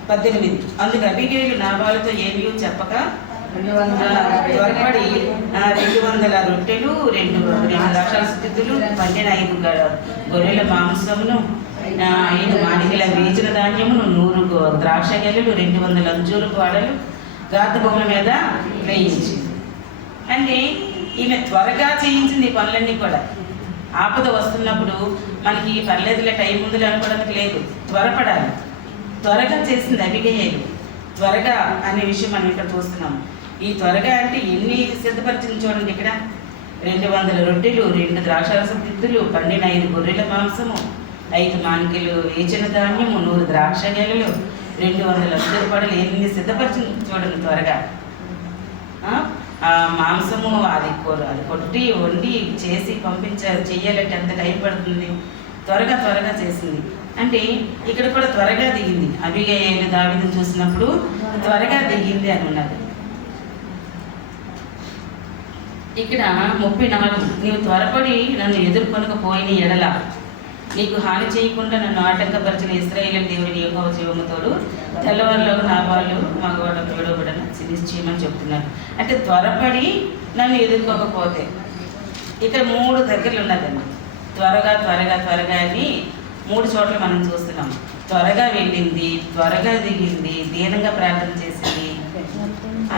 18. అందుకు అబిగయలు నాబాలుతో ఏమీ చెప్పక త్వరపడి 200 రొట్టెలు 2 ద్రాక్షల స్థితులు 12 గొర్రెల మాంసమును 5 మానికల వేచిన ధాన్యమును 100 ద్రాక్ష గెలలు 200 అంజూరు పాడలు గాత బొమ్మ మీద వేయించింది. అంటే ఈమె త్వరగా చేయించింది ఈ పనులన్నీ కూడా. ఆపద వస్తున్నప్పుడు మనకి పర్లేదులే, టైం ముందులు అనుకోవడానికి లేదు, త్వరపడాలి. త్వరగా చేసింది అబిగయలు. త్వరగా అనే విషయం మనం ఇక్కడ చూస్తున్నాం. ఈ త్వరగా అంటే ఎన్ని సిద్ధపరిచింది చూడండి. ఇక్కడ 200 రొట్టెలు 2 ద్రాక్షారసం తిత్తులు 12 గొర్రెల మాంసము 5 మానికలు వేచిన ధాన్యము 100 ద్రాక్ష గెలలు 200 అంజూరు పడలు ఎన్ని సిద్ధపరిచింది చూడండి త్వరగా. మాంసము అది కొట్టి వండి చేసి చెయ్యాలంటే ఎంత టైం పడుతుంది. త్వరగా చేసింది. అంటే ఇక్కడ కూడా త్వరగా దిగింది. అబిగయలు దావీదును చూసినప్పుడు త్వరగా దిగింది అని ఉన్నది. ఇక్కడ 34, నీవు త్వరపడి నన్ను ఎదుర్కొనకపోయిన ఎడల నీకు హాని చేయకుండా నన్ను ఆటంకపరిచిన ఇశ్రాయేలు దేవుని యెహోవా జీవముతోడు తెల్లవారులోకి నాబాలు మగవాడు విడవబడను నిశ్చయమని చెప్తున్నారు. అంటే త్వరపడి నన్ను ఎదుర్కోకపోతే ఇక్కడ 3 దగ్గరలు ఉన్నదండి. త్వరగా అని 3 చోట్ల మనం చూస్తున్నాం. త్వరగా వెళ్ళింది, త్వరగా దిగింది, దీనంగా ప్రార్థన చేసింది.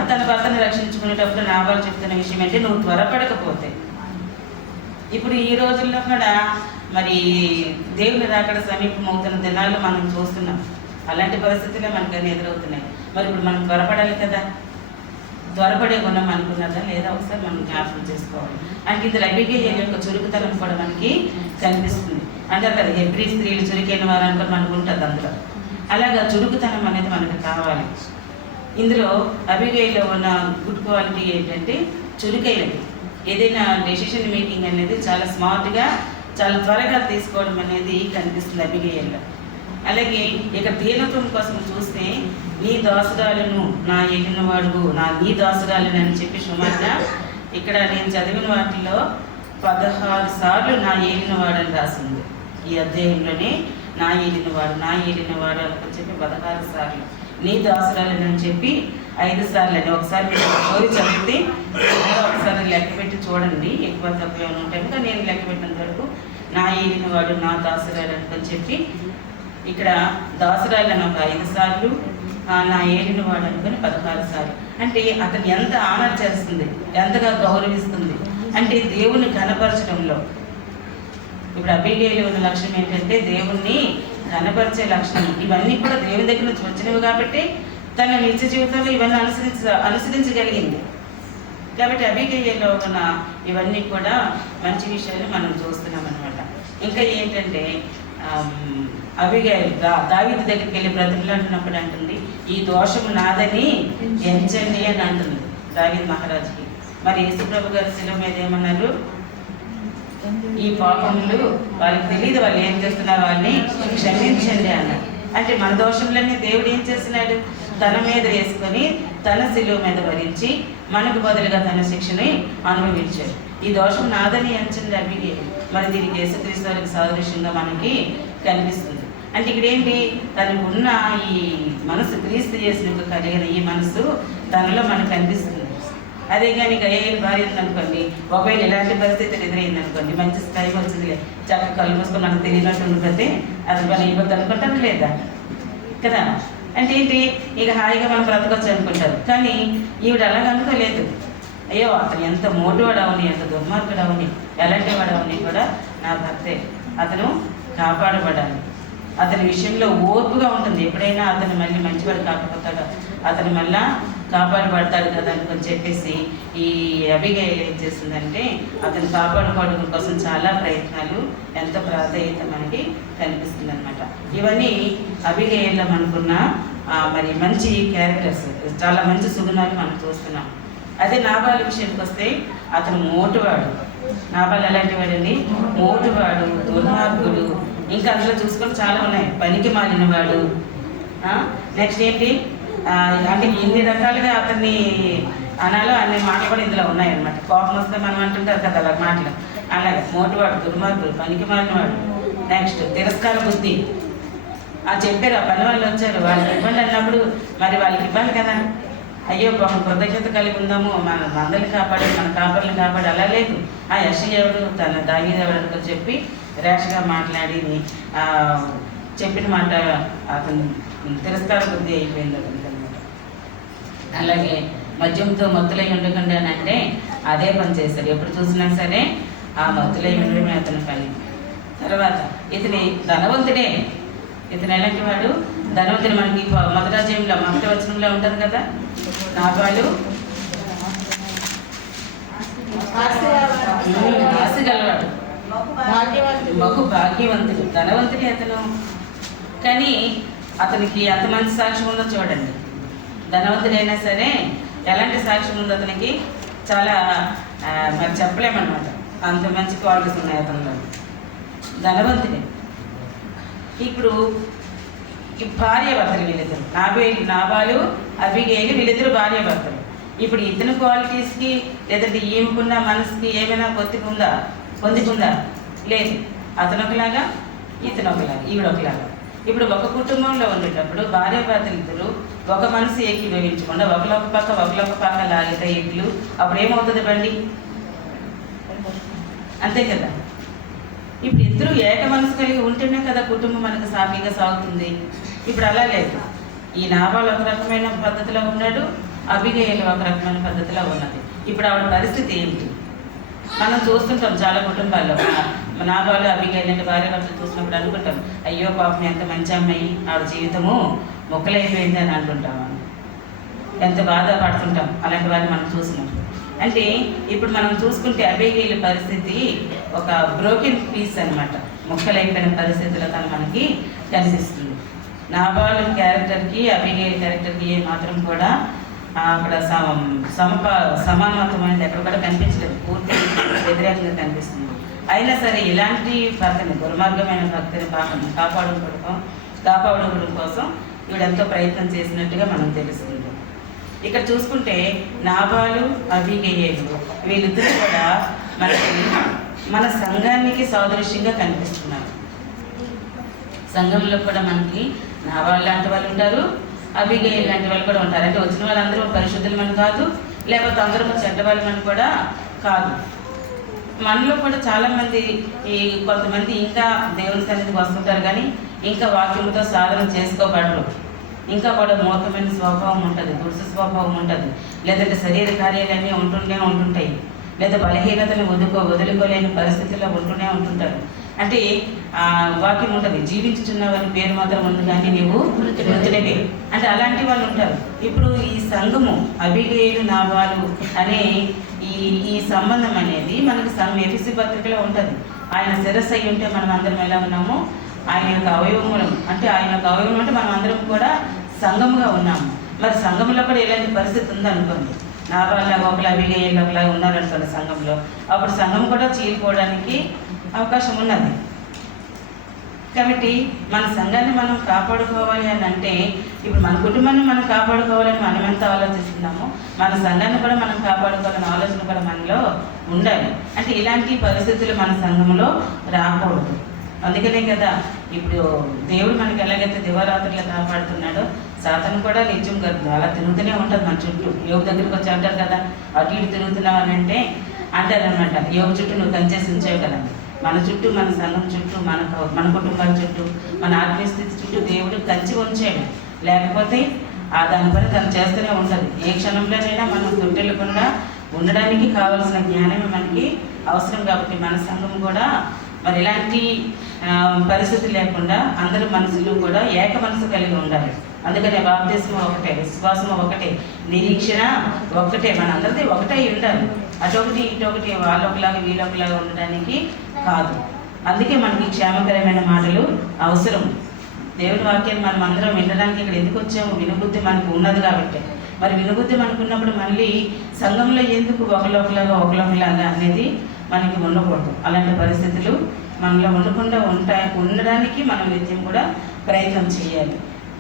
తన భర్తను రక్షించుకునేటప్పుడు నాబాలు చెప్తున్న విషయం అంటే నువ్వు త్వరపడకపోతే. ఇప్పుడు ఈ రోజుల్లో కూడా మరి దేవుని రాకడ సమీపమవుతున్న దినాల్లో మనం చూస్తున్నాం. అలాంటి పరిస్థితులే మనకు అన్ని ఎదురవుతున్నాయి. మరి ఇప్పుడు మనం త్వరపడాలి కదా. త్వరపడే గుణం అనుకున్నదా లేదా ఒకసారి మనం జ్ఞాపకం చేసుకోవాలి. అంటే ఇది అబిగయలు యొక్క చురుకుతనం కూడా మనకి కనిపిస్తుంది. అంటారు కదా, హెబ్రీ స్త్రీలు చురుకైన వారు అనుకుని మనకు ఉంటుంది అందులో. అలాగా చురుకుతనం అనేది మనకు కావాలి. ఇందులో అబిగయలో ఉన్న గుడ్ క్వాలిటీ ఏంటంటే చురుకైనది. ఏదైనా డెసిషన్ మేకింగ్ అనేది చాలా స్మార్ట్గా చాలా త్వరగా తీసుకోవడం అనేది కనిపిస్తుంది అబిగయల్లో. అలాగే ఇక్కడ దీనత్వం కోసం చూస్తే నీ దాసురాలను నా ఏలినవాడు నీ దాసురాలను అని చెప్పి సుమారుగా ఇక్కడ నేను చదివిన వాటిలో 16 సార్లు నా ఏలినవాడు అని రాసింది. ఈ అధ్యాయంలోనే నా ఏలినవాడు అని చెప్పి 16 సార్లు, నీ దాసురాలను అని చెప్పి 5 సార్లు అని. ఒకసారి మీరు స్టోరీ చదివితే ఒకసారి లెక్క పెట్టి చూడండి, ఎక్కువ తక్కువ ఏమైనా ఉంటాయి. కానీ నేను లెక్క పెట్టినంత వరకు నా ఏలినవాడు నా దాసురాలు అని చెప్పి ఇక్కడ దాసురాలను ఒక 5 సార్లు, నా ఏలినవాడు అనుకుని 16 సార్లు. అంటే అతను ఎంత ఆనర్ చేస్తుంది, ఎంతగా గౌరవిస్తుంది అంటే దేవుని ఘనపరచడంలో. ఇప్పుడు అబిగయలు ఉన్న లక్ష్యం ఏంటంటే దేవుణ్ణి ఘనపరిచే లక్షణం. ఇవన్నీ కూడా దేవుని దగ్గర నుంచి వచ్చినవి కాబట్టి తన నిత్య జీవితంలో ఇవన్నీ అనుసరించగలిగింది. కాబట్టి అబీగయీలో ఉన్న ఇవన్నీ కూడా మంచి విషయాలు మనం చూస్తున్నాం అనమాట. ఇంకా ఏంటంటే అబీగయీలు దావీదు దగ్గరికి వెళ్ళి బ్రతిమలాడుతున్నప్పుడు అంటుంది, ఈ దోషము నాదని ఎంచండి అని అంటుంది దావీదు మహారాజుకి. మరి యేసుప్రభు గారు శిలువ మీద ఏమన్నారు? ఈ పాపములు వాళ్ళకి తెలియదు, వాళ్ళు ఏం చేస్తున్నారు, వాళ్ళని క్షమించండి అన్నారు. అంటే మన దోషములన్నీ దేవుడు ఏం చేస్తున్నాడు? తన మీద వేసుకొని తన శిలువ మీద భరించి మనకు బదులుగా తన శిక్షని అనుభవించాడు. ఈ దోషం నాదని ఎంచండి అబీగయీలు. మరి దీనికి యేసుక్రీస్తు వారికి సాదృశ్యంగా మనకి కనిపిస్తుంది. అంటే ఇక్కడ ఏంటి? తనకున్న ఈ మనసు, క్రీస్తు చేసిన కలిగిన ఈ మనసు తనలో మనకు కనిపిస్తుంది. అదే కానీ గయీలు భార్య ఉందనుకోండి, ఒకవేళ ఇలాంటి పరిస్థితులు ఎదురైంది అనుకోండి, మంచి స్థాయి వచ్చింది, చక్కగా కళ్ళు మూసుకొని మనకు తెలియనట్టు ఉండిపోతే అది పని అయిపోద్ది అనుకుంటారు లేదా కదా? అంటే ఏంటి? ఇక హాయిగా మనం బ్రతకొచ్చు అనుకుంటారు. కానీ ఈవిడ అలాగ అనుకోలేదు. అయ్యో అతను ఎంత మోటువాడు అవని, ఎంత దుర్మార్గుడు అవని, ఎలాంటి వాడు అవని కూడా నా భర్తే, అతను కాపాడబడాలి. అతని విషయంలో ఓర్పుగా ఉంటుంది. ఎప్పుడైనా అతను మళ్ళీ మంచివాడు కాకపోతాడు, అతను మళ్ళా కాపాడబడతాడు కదా అనుకొని చెప్పేసి ఈ అబీగయీలు ఏం చేసిందంటే అతను కాపాడుకోవడం కోసం చాలా ప్రయత్నాలు, ఎంత ప్రాధాన్యత మనకి కనిపిస్తుంది అనమాట. ఇవన్నీ అబీగయీలో మనకున్న మరి మంచి క్యారెక్టర్స్, చాలా మంచి సుగుణాలు మనం చూస్తున్నాం. అదే నాబాలు విషయానికి వస్తే అతను మోటువాడు. నాబాలు ఎలాంటి వాడండి? మోటువాడు, దుర్మార్గుడు, ఇంకా అందులో చూసుకొని చాలా ఉన్నాయి. పనికి మాలినవాడు. నెక్స్ట్ ఏంటి అంటే ఎన్ని రకాలుగా అతన్ని అనాలో అన్ని మాటలు కూడా ఇందులో ఉన్నాయన్నమాట. కోపం వస్తే మనం అంటుంటారు కదా అలా మాటలు. అలాగే మోటువాడు, దుర్మార్గుడు, పనికి మాలినవాడు. నెక్స్ట్ తిరస్కార బుద్ధి. చెప్పారు ఆ పని వాళ్ళు వచ్చారు, వాళ్ళకి ఇబ్బంది అన్నప్పుడు మరి వాళ్ళకి ఇబ్బంది కదా. అయ్యో పాపం కృతజ్ఞత కలిగి ఉందాము, మన మందల్ని కాపాడి, మన కాపర్ని కాపాడి. అలా లేదు. ఆ యెషయా ఎవడు, తన దావీదు ఎవడు చెప్పి ర్యాష్గా మాట్లాడి చెప్పిన మాట అతను తిరస్కార బుద్ధి అయిపోయింది అతనికి అనమాట. అలాగే మద్యంతో మత్తులై ఉండకుండా అని అంటే అదే పని చేశాడు. ఎప్పుడు చూసినా సరే ఆ మత్తులై ఉండడమే అతని పని. తర్వాత ఇతని ధనవంతుడే. ఇతను ఎలాంటి వాడు? ధనవంతుడు. మనకి మొదటి అధ్యాయంలో మొదటి వచనంలో ఉంటుంది కదా, నాబాలు ఆశ గలవాడు, బహు భాగ్యవంతుడు, ధనవంతుడే అతను. కానీ అతనికి ఎంత మంచి సాక్ష్యం ఉందో చూడండి. ధనవంతుడైనా సరే ఎలాంటి సాక్ష్యం ఉందో అతనికి చాలా మరి చెప్పలేమన్నమాట. అంత మంచి క్వాలిటీస్ ఉన్నాయి అతనిలో. ధనవంతుడే. ఇప్పుడు ఈ భార్యాభర్తలు వీళ్ళిద్దరు, నాబాలు అబీగయీలు వీళ్ళిద్దరు భార్యాభర్తలు. ఇప్పుడు ఇతని క్వాలిటీస్కి లేదంటే ఈమెకున్న మనసుకి ఏమైనా పొందుకుందా? లేదు. అతను ఒకలాగా, ఇతను ఒకలాగా, ఈవిడ ఒకలాగా. ఇప్పుడు ఒక కుటుంబంలో ఉండేటప్పుడు భార్యాభర్తలు ఇద్దరు ఒక మనసు ఏకీభవించకుండా ఒకలొక పక్క లాగితే ఇట్లు అప్పుడు ఏమవుతుంది బండి? అంతే కదా. ఇప్పుడు ఇద్దరు ఏక మనసు కలిగి ఉంటేనే కదా కుటుంబం మనకు సాఫీగా సాగుతుంది. ఇప్పుడు అలా లేదు. ఈ నాబాలు ఒక రకమైన పద్ధతిలో ఉన్నాడు, అబీగయీలు ఒక రకమైన పద్ధతిలో ఉన్నది. ఇప్పుడు ఆవిడ పరిస్థితి ఏంటి? మనం చూస్తుంటాం చాలా కుటుంబాల్లో. నాబాలు అబీగయీలు అంటే భార్యాభర్తలు చూసినప్పుడు అనుకుంటాం, అయ్యో పాపం ఎంత మంచి అమ్మాయి, ఆవిడ జీవితము మొక్కలైపోయింది అని అంటుంటాం. ఎంత బాధపడుతుంటాం అలాంటి వారిని మనం చూసినప్పుడు. అంటే ఇప్పుడు మనం చూసుకుంటే అబీగయీలు పరిస్థితి ఒక బ్రోకెన్ పీస్ అనమాట. మొక్కలైపోయిన పరిస్థితిలో తను మనకి కనిపిస్తుంది. నాబాలు క్యారెక్టర్కి అబీగయీలు క్యారెక్టర్కి ఏ మాత్రం కూడా అక్కడ సమానత్వం అనేది ఎక్కడ కూడా కనిపించలేదు. పూర్తి వ్యతిరేకంగా కనిపిస్తుంది. అయినా సరే ఇలాంటి భర్తని, దుర్మార్గమైన భర్తని కాపాడుకోవడం కోసం వీడెంతో ప్రయత్నం చేసినట్టుగా మనం తెలుస్తుంది. ఇక్కడ చూసుకుంటే నాబాలు అబీగయీలు వీళ్ళిద్దరూ కూడా మనకి మన సంఘానికి సాదృశ్యంగా కనిపిస్తున్నారు. సంఘంలో కూడా మనకి నాబాలు లాంటి వాళ్ళు ఉంటారు, అబీగయీలు లాంటి వాళ్ళు కూడా ఉంటారు. అంటే వచ్చిన వాళ్ళందరూ పరిశుద్ధులమని కాదు, లేకపోతే అందరూ చెడ్డవాళ్ళమని కూడా కాదు. మనలో కూడా చాలామంది కొంతమంది ఇంకా దేవుని సన్నిధికి వస్తుంటారు, కానీ ఇంకా వాక్యంతో సాధన చేసుకోబడరు. ఇంకా కూడా మోసమైన స్వభావం ఉంటుంది, దురుసు స్వభావం ఉంటుంది, లేదంటే శరీర కార్యాలన్నీ ఉంటుంటాయి, లేదా బలహీనతను వదులుకోలేని పరిస్థితుల్లో ఉంటుంటారు. అంటే వాక్యం ఉంటుంది, జీవించుచున్నవారి పేరు మాత్రం ఉంది కానీ నీవు మృతుడివే అంటే అలాంటి వాళ్ళు ఉంటారు. ఇప్పుడు ఈ సంఘము అబిగయలు నాబాలు అనే ఈ సంబంధం అనేది మనకి ఎఫెసీ పత్రికలో ఉంటుంది. ఆయన శిరస్సు అయి ఉంటే మనం అందరం ఎలా ఉన్నాము, ఆయన యొక్క అవయవములం అంటే ఆయన యొక్క అవయవం అంటే మనం అందరం కూడా సంఘముగా ఉన్నాము. మరి సంఘంలో కూడా ఎలాంటి పరిస్థితి ఉందనుకోండి, నాబాల్లాగా ఒకలా అబిగయలు ఒకలాగా ఉన్నారనుకోండి సంఘంలో, అప్పుడు సంఘం కూడా చీలిపోవడానికి అవకాశం ఉన్నది. కాబట్టి మన సంఘాన్ని మనం కాపాడుకోవాలి అని అంటే ఇప్పుడు మన కుటుంబాన్ని మనం కాపాడుకోవాలని మనం ఎంత ఆలోచిస్తున్నామో మన సంఘాన్ని కూడా మనం కాపాడుకోవాలనే ఆలోచన కూడా మనలో ఉండాలి. అంటే ఇలాంటి పరిస్థితులు మన సంఘంలో రాకూడదు. అందుకనే కదా ఇప్పుడు దేవుడు మనకి ఎలాగైతే దివారాత్రులు కాపాడుతున్నాడో సాతాను కూడా నిజంగా అలా తిరుగుతూనే ఉంటుంది మన చుట్టూ. యోగు దగ్గరికి వచ్చి అంటారు కదా, అటు ఇటు తిరుగుతున్నావు అని అంటే అంటారనమాట, యోగు చుట్టూ నువ్వు కంచేసి ఉంచావు కదా. మన చుట్టూ, మన సంఘం చుట్టూ, మన కుటుంబాల చుట్టూ, మన ఆత్మీయ స్థితి చుట్టూ దేవుడు కంచి ఉంచాడు. లేకపోతే దాని పని తను చేస్తూనే ఉంటుంది. ఏ క్షణంలోనైనా మనం తొట్టెళ్ళకుండా ఉండడానికి కావాల్సిన జ్ఞానమే మనకి అవసరం. కాబట్టి మన సంఘం కూడా మరి ఇలాంటి పరిస్థితి లేకుండా అందరూ మనసులు కూడా ఏక మనసు కలిగి ఉండాలి. అందుకనే బాప్తిస్మ ఒకటే, విశ్వాసం ఒకటే, నిరీక్షణ ఒకటే, మన అందరిది ఒకటే ఉండాలి. అటొకటి ఇటొకటి వాళ్ళొకలాగా వీళ్ళొకలాగా ఉండడానికి కాదు. అందుకే మనకి క్షేమకరమైన మాటలు అవసరం. దేవుని వాక్యాన్ని మనం అందరం వినడానికి ఇక్కడ ఎందుకు వచ్చాము? వినుబుద్ధి మనకు ఉన్నది కాబట్టి. మరి వినుబుద్ధి మనకు ఉన్నప్పుడు మళ్ళీ సంఘంలో ఎందుకు ఒకలొకలాగా అనేది మనకి ఉండకూడదు. అలాంటి పరిస్థితులు మనలో ఉండకుండా ఉండడానికి మనం నిత్యం కూడా ప్రయత్నం చేయాలి.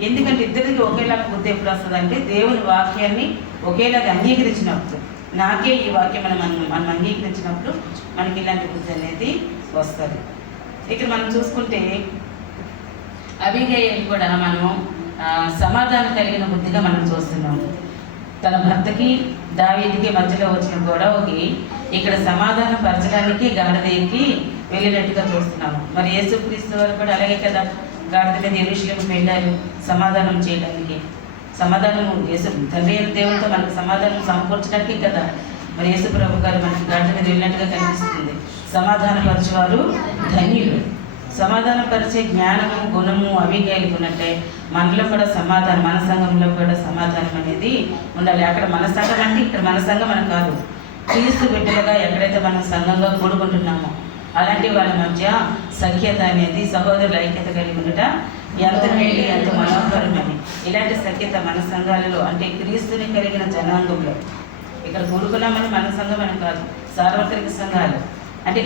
ఎందుకంటే ఇద్దరికి ఒకేలాగా బుద్ధి ఎప్పుడు వస్తుంది అంటే దేవుని వాక్యాన్ని ఒకేలాగా అంగీకరించినప్పుడు, నాకే ఈ వాక్యం మనం అంగీకరించినప్పుడు మనకి ఇలాంటి బుద్ధి అనేది వస్తుంది. ఇక్కడ మనం చూసుకుంటే అబిగయలు కూడా మనము సమాధానం కలిగిన బుద్ధిగా మనం చూస్తున్నాము. తన భర్తకి దావీదుకి మధ్యలో వచ్చిన గొడవకి ఇక్కడ సమాధానం పరచడానికి గాడిద ఎక్కి వెళ్ళినట్టుగా చూస్తున్నాము. మరి యేసుక్రీస్తు వారు కూడా అలాగే కదా గాడిద మీద యెరూషలేముకు వెళ్ళారు సమాధానం చేయడానికి. సమాధానం యేసు తండ్రి అయిన దేవునితో మనకు సమాధానం సమకూర్చడానికి కదా మరి యేసు ప్రభు గారు మనకి గాడిద మీద వెళ్ళినట్టుగా కనిపిస్తుంది. సమాధానపరచేవారు ధన్యులు. సమాధానపరిచే జ్ఞానము, గుణము, అబిగయలు ఉన్నట్టే మనలో కూడా సమాధానం, మన సంఘంలో కూడా సమాధానం అనేది ఉండాలి. అక్కడ మన సంఘం అంటే ఇక్కడ మన సంఘం అని కాదు, క్రీస్తు బిడ్డలుగా ఎక్కడైతే మనం సంఘంగా కూడుకుంటున్నామో అలాంటి వాళ్ళ మధ్య సఖ్యత అనేది, సహోదరుల ఐక్యత కలిగి ఉండట ఎంత మేలు, ఎంత మనోహరమని. ఇలాంటి సఖ్యత మన సంఘాలలో అంటే క్రీస్తుని కలిగిన జనాంగంలో ఇక్కడ కూడుకున్నామని మన సంఘం అని కాదు, సార్వత్రిక సంఘాలు అంటే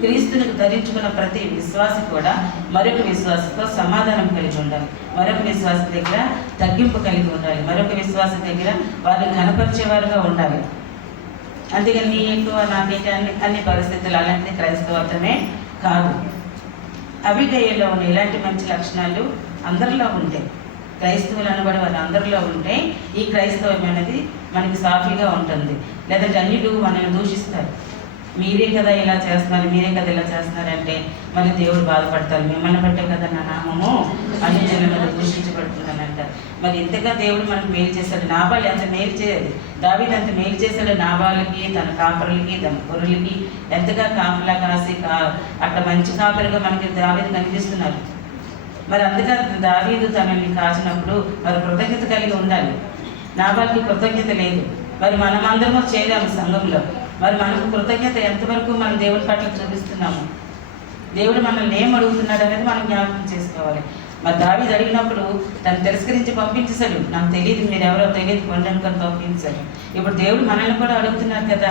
క్రీస్తునికి ధరించుకున్న ప్రతి విశ్వాసి కూడా మరొక విశ్వాసతో సమాధానం కలిగి ఉండాలి. మరొక విశ్వాస దగ్గర తగ్గింపు కలిగి ఉండాలి. మరొక విశ్వాస దగ్గర వాళ్ళు కనపరిచేవారుగా ఉండాలి. అందుకని నీ ఎక్కువ నాకైతే అన్ని పరిస్థితులు అలాంటి క్రైస్తవత్వమే కాదు. అబిగయలో ఉన్న ఇలాంటి మంచి లక్షణాలు అందరిలో ఉంటాయి. క్రైస్తవులు అనబడే వారు అందరిలో ఉంటే ఈ క్రైస్తవం అనేది మనకి సాఫీగా ఉంటుంది. లేదంటే అన్యులు మనల్ని దూషిస్తారు, మీరే కదా ఇలా చేస్తున్నారు, మీరే కదా ఇలా చేస్తున్నారంటే మరి దేవుడు బాధపడతారు. మిమ్మల్ని బట్టే కదా నా నామము అన్ని జనుల మీద దూషించబడుతుందని అంటారు. మరి ఇంతగా దేవుడు మనకు మేలు చేశాడు. నాబాలు ఎంత మేలు చేయాలి, దావీదు అంత మేలు చేశాడు నాబాలకి, తన కాపరులకి, తన గొర్రెలకి ఎంతగా కాపలా కాసి అక్కడ మంచి కాపరిగా మనకి దావీదు కనిపిస్తున్నారు. మరి అందుకే దావీదు తనని కాచినప్పుడు మరి కృతజ్ఞత కలిగి ఉండాలి. నాబాలకి కృతజ్ఞత లేదు. మరి మనమందరము చేరాము సంఘంలో, మరి మనకు కృతజ్ఞత ఎంతవరకు మనం దేవుడి పట్ల చూపిస్తున్నాము, దేవుడు మనల్ని ఏం అడుగుతున్నాడు అనేది మనం జ్ఞాపకం చేసుకోవాలి. మరి దావీదు అడిగినప్పుడు తను తిరస్కరించి పంపించేశాడు, నాకు తెలియదు, మీరు ఎవరో తెలియదు, కొండనుకొని పంపించాడు. ఇప్పుడు దేవుడు మనల్ని కూడా అడుగుతున్నారు కదా,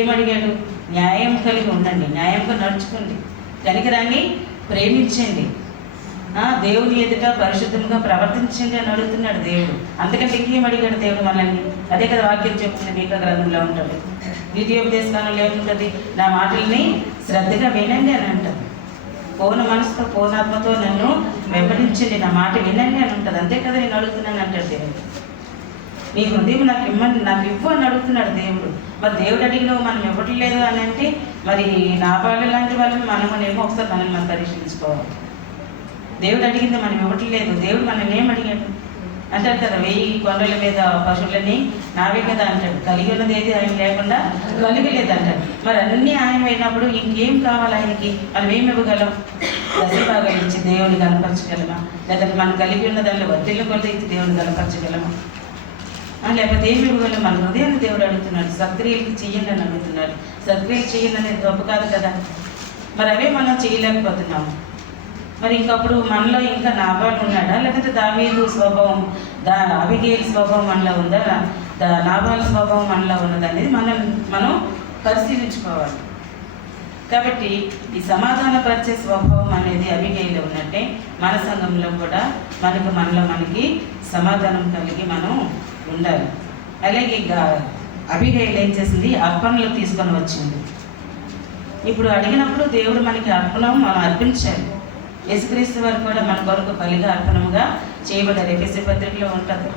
ఏమడిగాడు? న్యాయం కలిగి ఉండండి, న్యాయంగా నడుచుకోండి, కనికరాన్ని ప్రేమించండి, దేవుని ఎదుట పరిశుద్ధంగా ప్రవర్తించండి అని అడుగుతున్నాడు దేవుడు. అందుకంటే ఇంకేం అడిగాడు దేవుడు మనల్ని? అదే కదా వాక్యం చెప్తుంది, మీకా గ్రంథంలో ఉంటుంది, ద్వితీయోపదేశకాలంలో ఏముంటుంది? నా మాటల్ని శ్రద్ధగా వినండి అని అంటుంది. పూర్ణ మనసుతో పూర్ణాత్మతో నన్ను వెంబడించండి, నా మాట వినండి అని ఉంటుంది. అంతే కదా నేను అడుగుతున్నాను అంటాడు దేవుడు. నీ హృదయం నాకు ఇవ్వు అని అడుగుతున్నాడు దేవుడు. మరి దేవుడు అడిగినవు మనం ఇవ్వట్లేదు అని అంటే మరి నా వాళ్ళు లాంటి వాళ్ళని మనమేమో ఒకసారి మనం పరీక్షించుకోవాలి. దేవుడు అడిగింది మనం ఇవ్వట్లేదు. దేవుడు మనల్ని ఏం అడిగాడు? అంటారు కదా, 1000 కొండల మీద పశువులని నావే కదా అంటాడు. కలిగి ఉన్నది ఏది ఆయన లేకుండా కలిగలేదు అంటాడు. మరి అన్నీ ఆయన అయినప్పుడు ఇంకేం కావాలి ఆయనకి? మనం ఏమి ఇవ్వగలం? దశభాగాలు ఇచ్చి దేవుని కనపరచగలమా? లేదంటే మనం కలిగి ఉన్న దానిలో వడ్డీల కొలత ఇచ్చి దేవుని కనపరచగలమా? లేకపోతే ఏమి ఇవ్వగలం? మన హృదయాన్ని దేవుడు అడుగుతున్నాడు. సత్క్రియలకి చెయ్యండి అని అడుగుతున్నాడు. సత్క్రియలు చెయ్యండి అనేది గొప్ప కాదు కదా. మరి అవే మనం చేయలేకపోతున్నాము. మరి ఇంకప్పుడు మనలో ఇంకా నాబాలు ఉన్నాడా, లేకపోతే దావీదు స్వభావం అబిగేలు స్వభావం మనలో ఉందా, నాబాలు స్వభావం మనలో ఉన్నదా అనేది మనం పరిశీలించుకోవాలి. కాబట్టి ఈ సమాధానపరిచే స్వభావం అనేది అబిగేలులో ఉన్నట్టే మన సంఘంలో కూడా మనలో మనకి సమాధానం కలిగి మనం ఉండాలి. అలాగే అబిగేలు ఏం చేసింది? అర్పణలు తీసుకొని వచ్చింది. ఇప్పుడు అడిగినప్పుడు దేవుడు మనకి అర్పణం మనం అర్పించాలి. యేసుక్రీస్తు వారు కూడా మన కొరకు బలిగా అర్పణముగా చేయబడ్డారు. ఎఫెసీ పత్రికలో ఉంటుంది.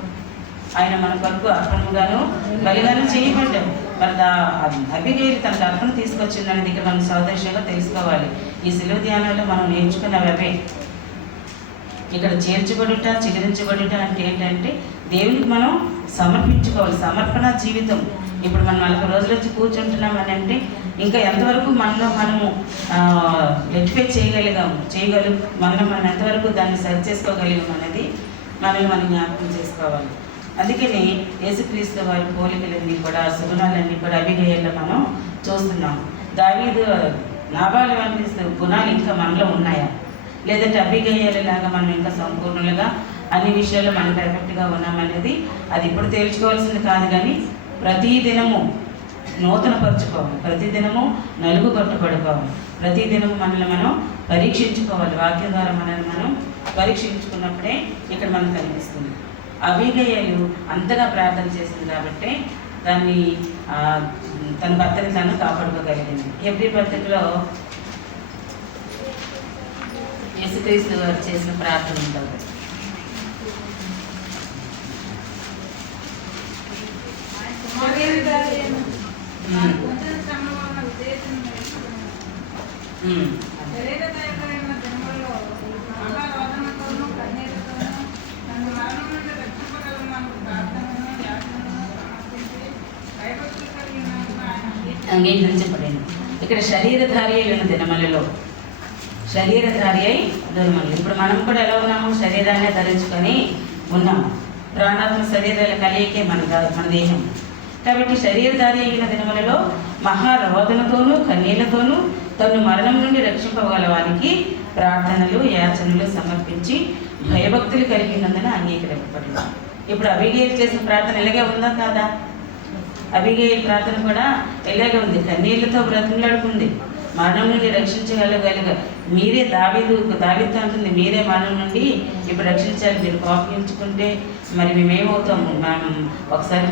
ఆయన మన కొరకు అర్పణముగాను బలిగాను చేయబడ్డారు. మరి అబిగేలు తనకు అర్పణ తీసుకొచ్చిందనేది ఇక్కడ మనం సౌదర్శంగా తెలుసుకోవాలి. ఈ శిలువ ధ్యానంలో మనం నేర్చుకున్నవే. ఇక్కడ చేర్చబడుట, చిగురించబడుట అంటే ఏంటంటే దేవునికి మనం సమర్పించుకోవాలి. సమర్పణ జీవితం. ఇప్పుడు మనం 40 రోజులు వచ్చి కూర్చుంటున్నాం అని అంటే ఇంకా ఎంతవరకు మనము రెక్టిఫై చేయగలం మనం ఎంతవరకు దాన్ని సరి చేసుకోగలిగాం అనేది మనం జ్ఞాపకం చేసుకోవాలి. అందుకని యేసుక్రీస్తు వారి పోలికలన్నీ కూడా, సుగుణాలన్నీ కూడా అబిగేలులో మనం చూస్తున్నాం. దావీదు నాబాలు అనిపిస్తే గుణాలు ఇంకా మనలో ఉన్నాయా, లేదంటే అబిగేలులాగా మనం ఇంకా సంపూర్ణంగా అన్ని విషయాల్లో మనం పర్ఫెక్ట్గా ఉన్నామనేది అది ఇప్పుడు తేల్చుకోవాల్సింది కాదు. కానీ ప్రతిదినము నూతనపరచుకోవాలి, ప్రతిదినము నలుగు కట్టుబడుకోవాలి, ప్రతిదినము మనల్ని మనం పరీక్షించుకోవాలి. వాక్యం ద్వారా మనల్ని మనం పరీక్షించుకున్నప్పుడే ఇక్కడ మనకు కనిపిస్తుంది. అబిగేలు అంతగా ప్రార్థన చేసింది కాబట్టి దాన్ని తన భర్తని తను కాపాడుకోగలిగింది. హెబ్రీ పత్రికలో యేసుక్రీస్తు చేసిన ప్రార్థన ఉంటుంది. అంగీకరించబడింది. ఇక్కడ శరీరధారి అయి ఉన్న దినములలో, శరీరధారి అయి దినములు. ఇప్పుడు మనం కూడా ఎలా ఉన్నాము? శరీరాన్ని ధరించుకొని ఉన్నాము. ప్రాణాత్మ శరీరాల కలియకే మన దేహం. కాబట్టి శరీరధారి అయిన దినములలో మహారోదనతోనూ కన్నీళ్లతోనూ తను మరణం నుండి రక్షింపగల వారికి ప్రార్థనలు యాచనలు సమర్పించి భయభక్తులు కలిగినందున అంగీకరింపబడింది. ఇప్పుడు అబిగేలు చేసిన ప్రార్థన ఇలాగే ఉందా కాదా? అబిగేలు ప్రార్థన కూడా ఇలాగే ఉంది. కన్నీళ్లతో బ్రతిమలాడుకుంది. మరణం నుండి రక్షించగలగలిగా మీరే దావీదుతో అంటుంది, మీరే మరణం నుండి ఇప్పుడు రక్షించాలి. మీరు కోపించుకుంటే మరి మేమేమవుతాము? ఒకసారి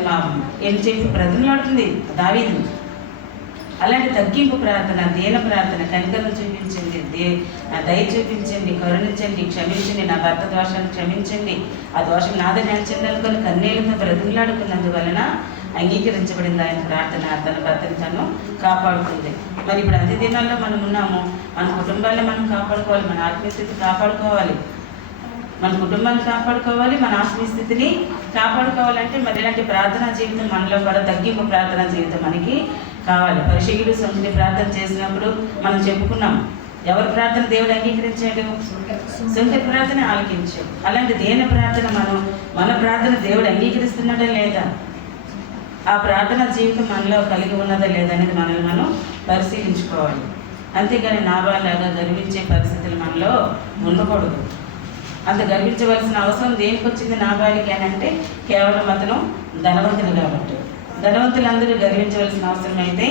ఏం చెప్పి బ్రతిమలాడుతుంది దావీదు. అలాంటి తగ్గింపు ప్రార్థన, దీన ప్రార్థన, కనికరం చూపించండి, దయ చూపించండి, కరుణించండి, క్షమించండి, నా భర్త దోషాన్ని క్షమించండి, ఆ దోషం నాదని నచ్చింది అనుకొని కన్నీళ్ళతో బ్రతిమలాడుకున్నందువలన అంగీకరించబడింది ఆయన ప్రార్థన. తన భర్తని తను కాపాడుతుంది. మరి ఇప్పుడు అన్ని దినాల్లో మనం ఉన్నాము. మన కుటుంబాల్లో మనం కాపాడుకోవాలి, మన ఆత్మీయ స్థితి కాపాడుకోవాలి, మన కుటుంబాన్ని కాపాడుకోవాలి, మన ఆత్మీయ స్థితిని కాపాడుకోవాలంటే మరి ఇలాంటి ప్రార్థనా జీవితం మనలో కూడా తగ్గింపు ప్రార్థనా జీవితం మనకి కావాలి. పరిశీలుడు సంఘుని ప్రార్థన చేసినప్పుడు మనం చెప్పుకున్నాం, ఎవరి ప్రార్థన దేవుడు అంగీకరించాడు? సంఘ ప్రార్థన ఆలకించాడు. అలాంటి దేని ప్రార్థన మన ప్రార్థన దేవుడు అంగీకరిస్తున్నాడా లేదా? ఆ ప్రార్థన జీవితం మనలో కలిగి ఉన్నదా లేదా అనేది మనల్ని మనం పరిశీలించుకోవాలి. అంతేగాని నాబాలాగా గర్వించే పరిస్థితులు మనలో ఉండకూడదు. అంత గర్వించవలసిన అవసరం దేనికి వచ్చింది నాబాలికి అని అంటే కేవలం అతను ధనవంతులు కాబట్టి. ధనవంతులందరూ గర్వించవలసిన అవసరం అయితే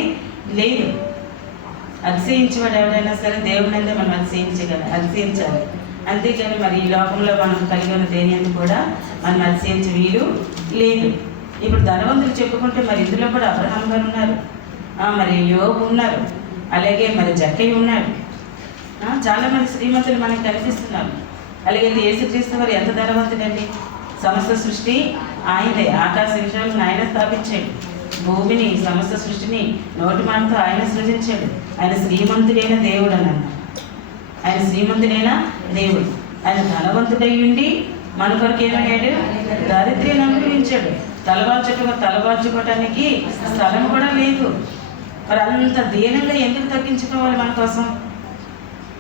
లేదు. అతిశయించేవాడు ఎవడైనా సరే దేవుడినందే మనం అతిశయించాలి. అంతేగాని మరి ఈ లోకంలో మనం కలిగి ఉన్న దేని కూడా మనం అతిశయించే వీలు లేదు. ఇప్పుడు ధనవంతులు చెప్పుకుంటే మరి ఇందులో కూడా అబ్రహాం గారు ఉన్నారు, మరి యోబు ఉన్నారు, అలాగే మరి జక్కయ్య ఉన్నాడు, చాలామంది శ్రీమంతులు మనకు కనిపిస్తున్నారు. అలాగే యేసుక్రీస్తు వారు ఎంత ధనవంతుడండి? సమస్త సృష్టి ఆయనదే. ఆకాశ విషయాలను ఆయన స్థాపించాడు, భూమిని సమస్త సృష్టిని నోటి మాటతో ఆయన సృజించాడు. ఆయన శ్రీమంతుడైన దేవుడు అని అన్నాడు. ఆయన శ్రీమంతుడైన దేవుడు. ఆయన ధనవంతుడై ఉండి మన కొరకు ఏమయ్యాడు? దారిద్ర్యాన్ని అనుభవించాడు. తలవాల్చుకోవటానికి స్థలం కూడా లేదు. మరి అంత దీనంగా ఎందుకు తగ్గించుకోవాలి మన కోసం?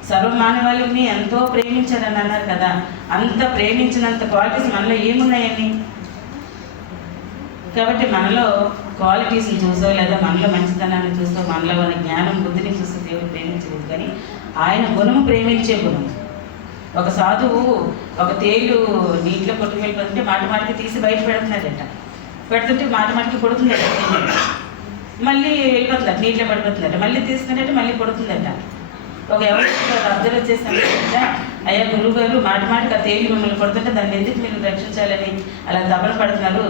సర్వమానవాళిని ఎంతో ప్రేమించారని అన్నారు కదా. అంత ప్రేమించినంత క్వాలిటీస్ మనలో ఏమున్నాయని? కాబట్టి మనలో క్వాలిటీస్ని చూసో లేదా మనలో మంచితనాన్ని చూసో మనలో ఉన్న జ్ఞానం బుద్ధిని చూస్తూ దేవుడు ప్రేమించలేదు, కానీ ఆయన గుణము ప్రేమించే గుణం. ఒక సాధువు ఒక తేలు నీటిలో కొట్టుకు వెళ్ళిపోతుంటే మాటికి తీసి బయట పెడుతున్నాడట. పెడుతుంటే మాటికి కొడుతుందట, మళ్ళీ వెళ్ళిపోతుందట, నీటిలో పడిపోతుందట, మళ్ళీ తీసుకున్నట్టు మళ్ళీ కొడుతుందట. ఒక ఎవరు అబ్జర్వ్ వచ్చేసాను, అయ్యా గురువు గారు మాటికి ఆ తేలి మిమ్మల్ని కొడుతుంటే దాన్ని ఎందుకు మీరు రక్షించాలని అలా తపన పడుతున్నారు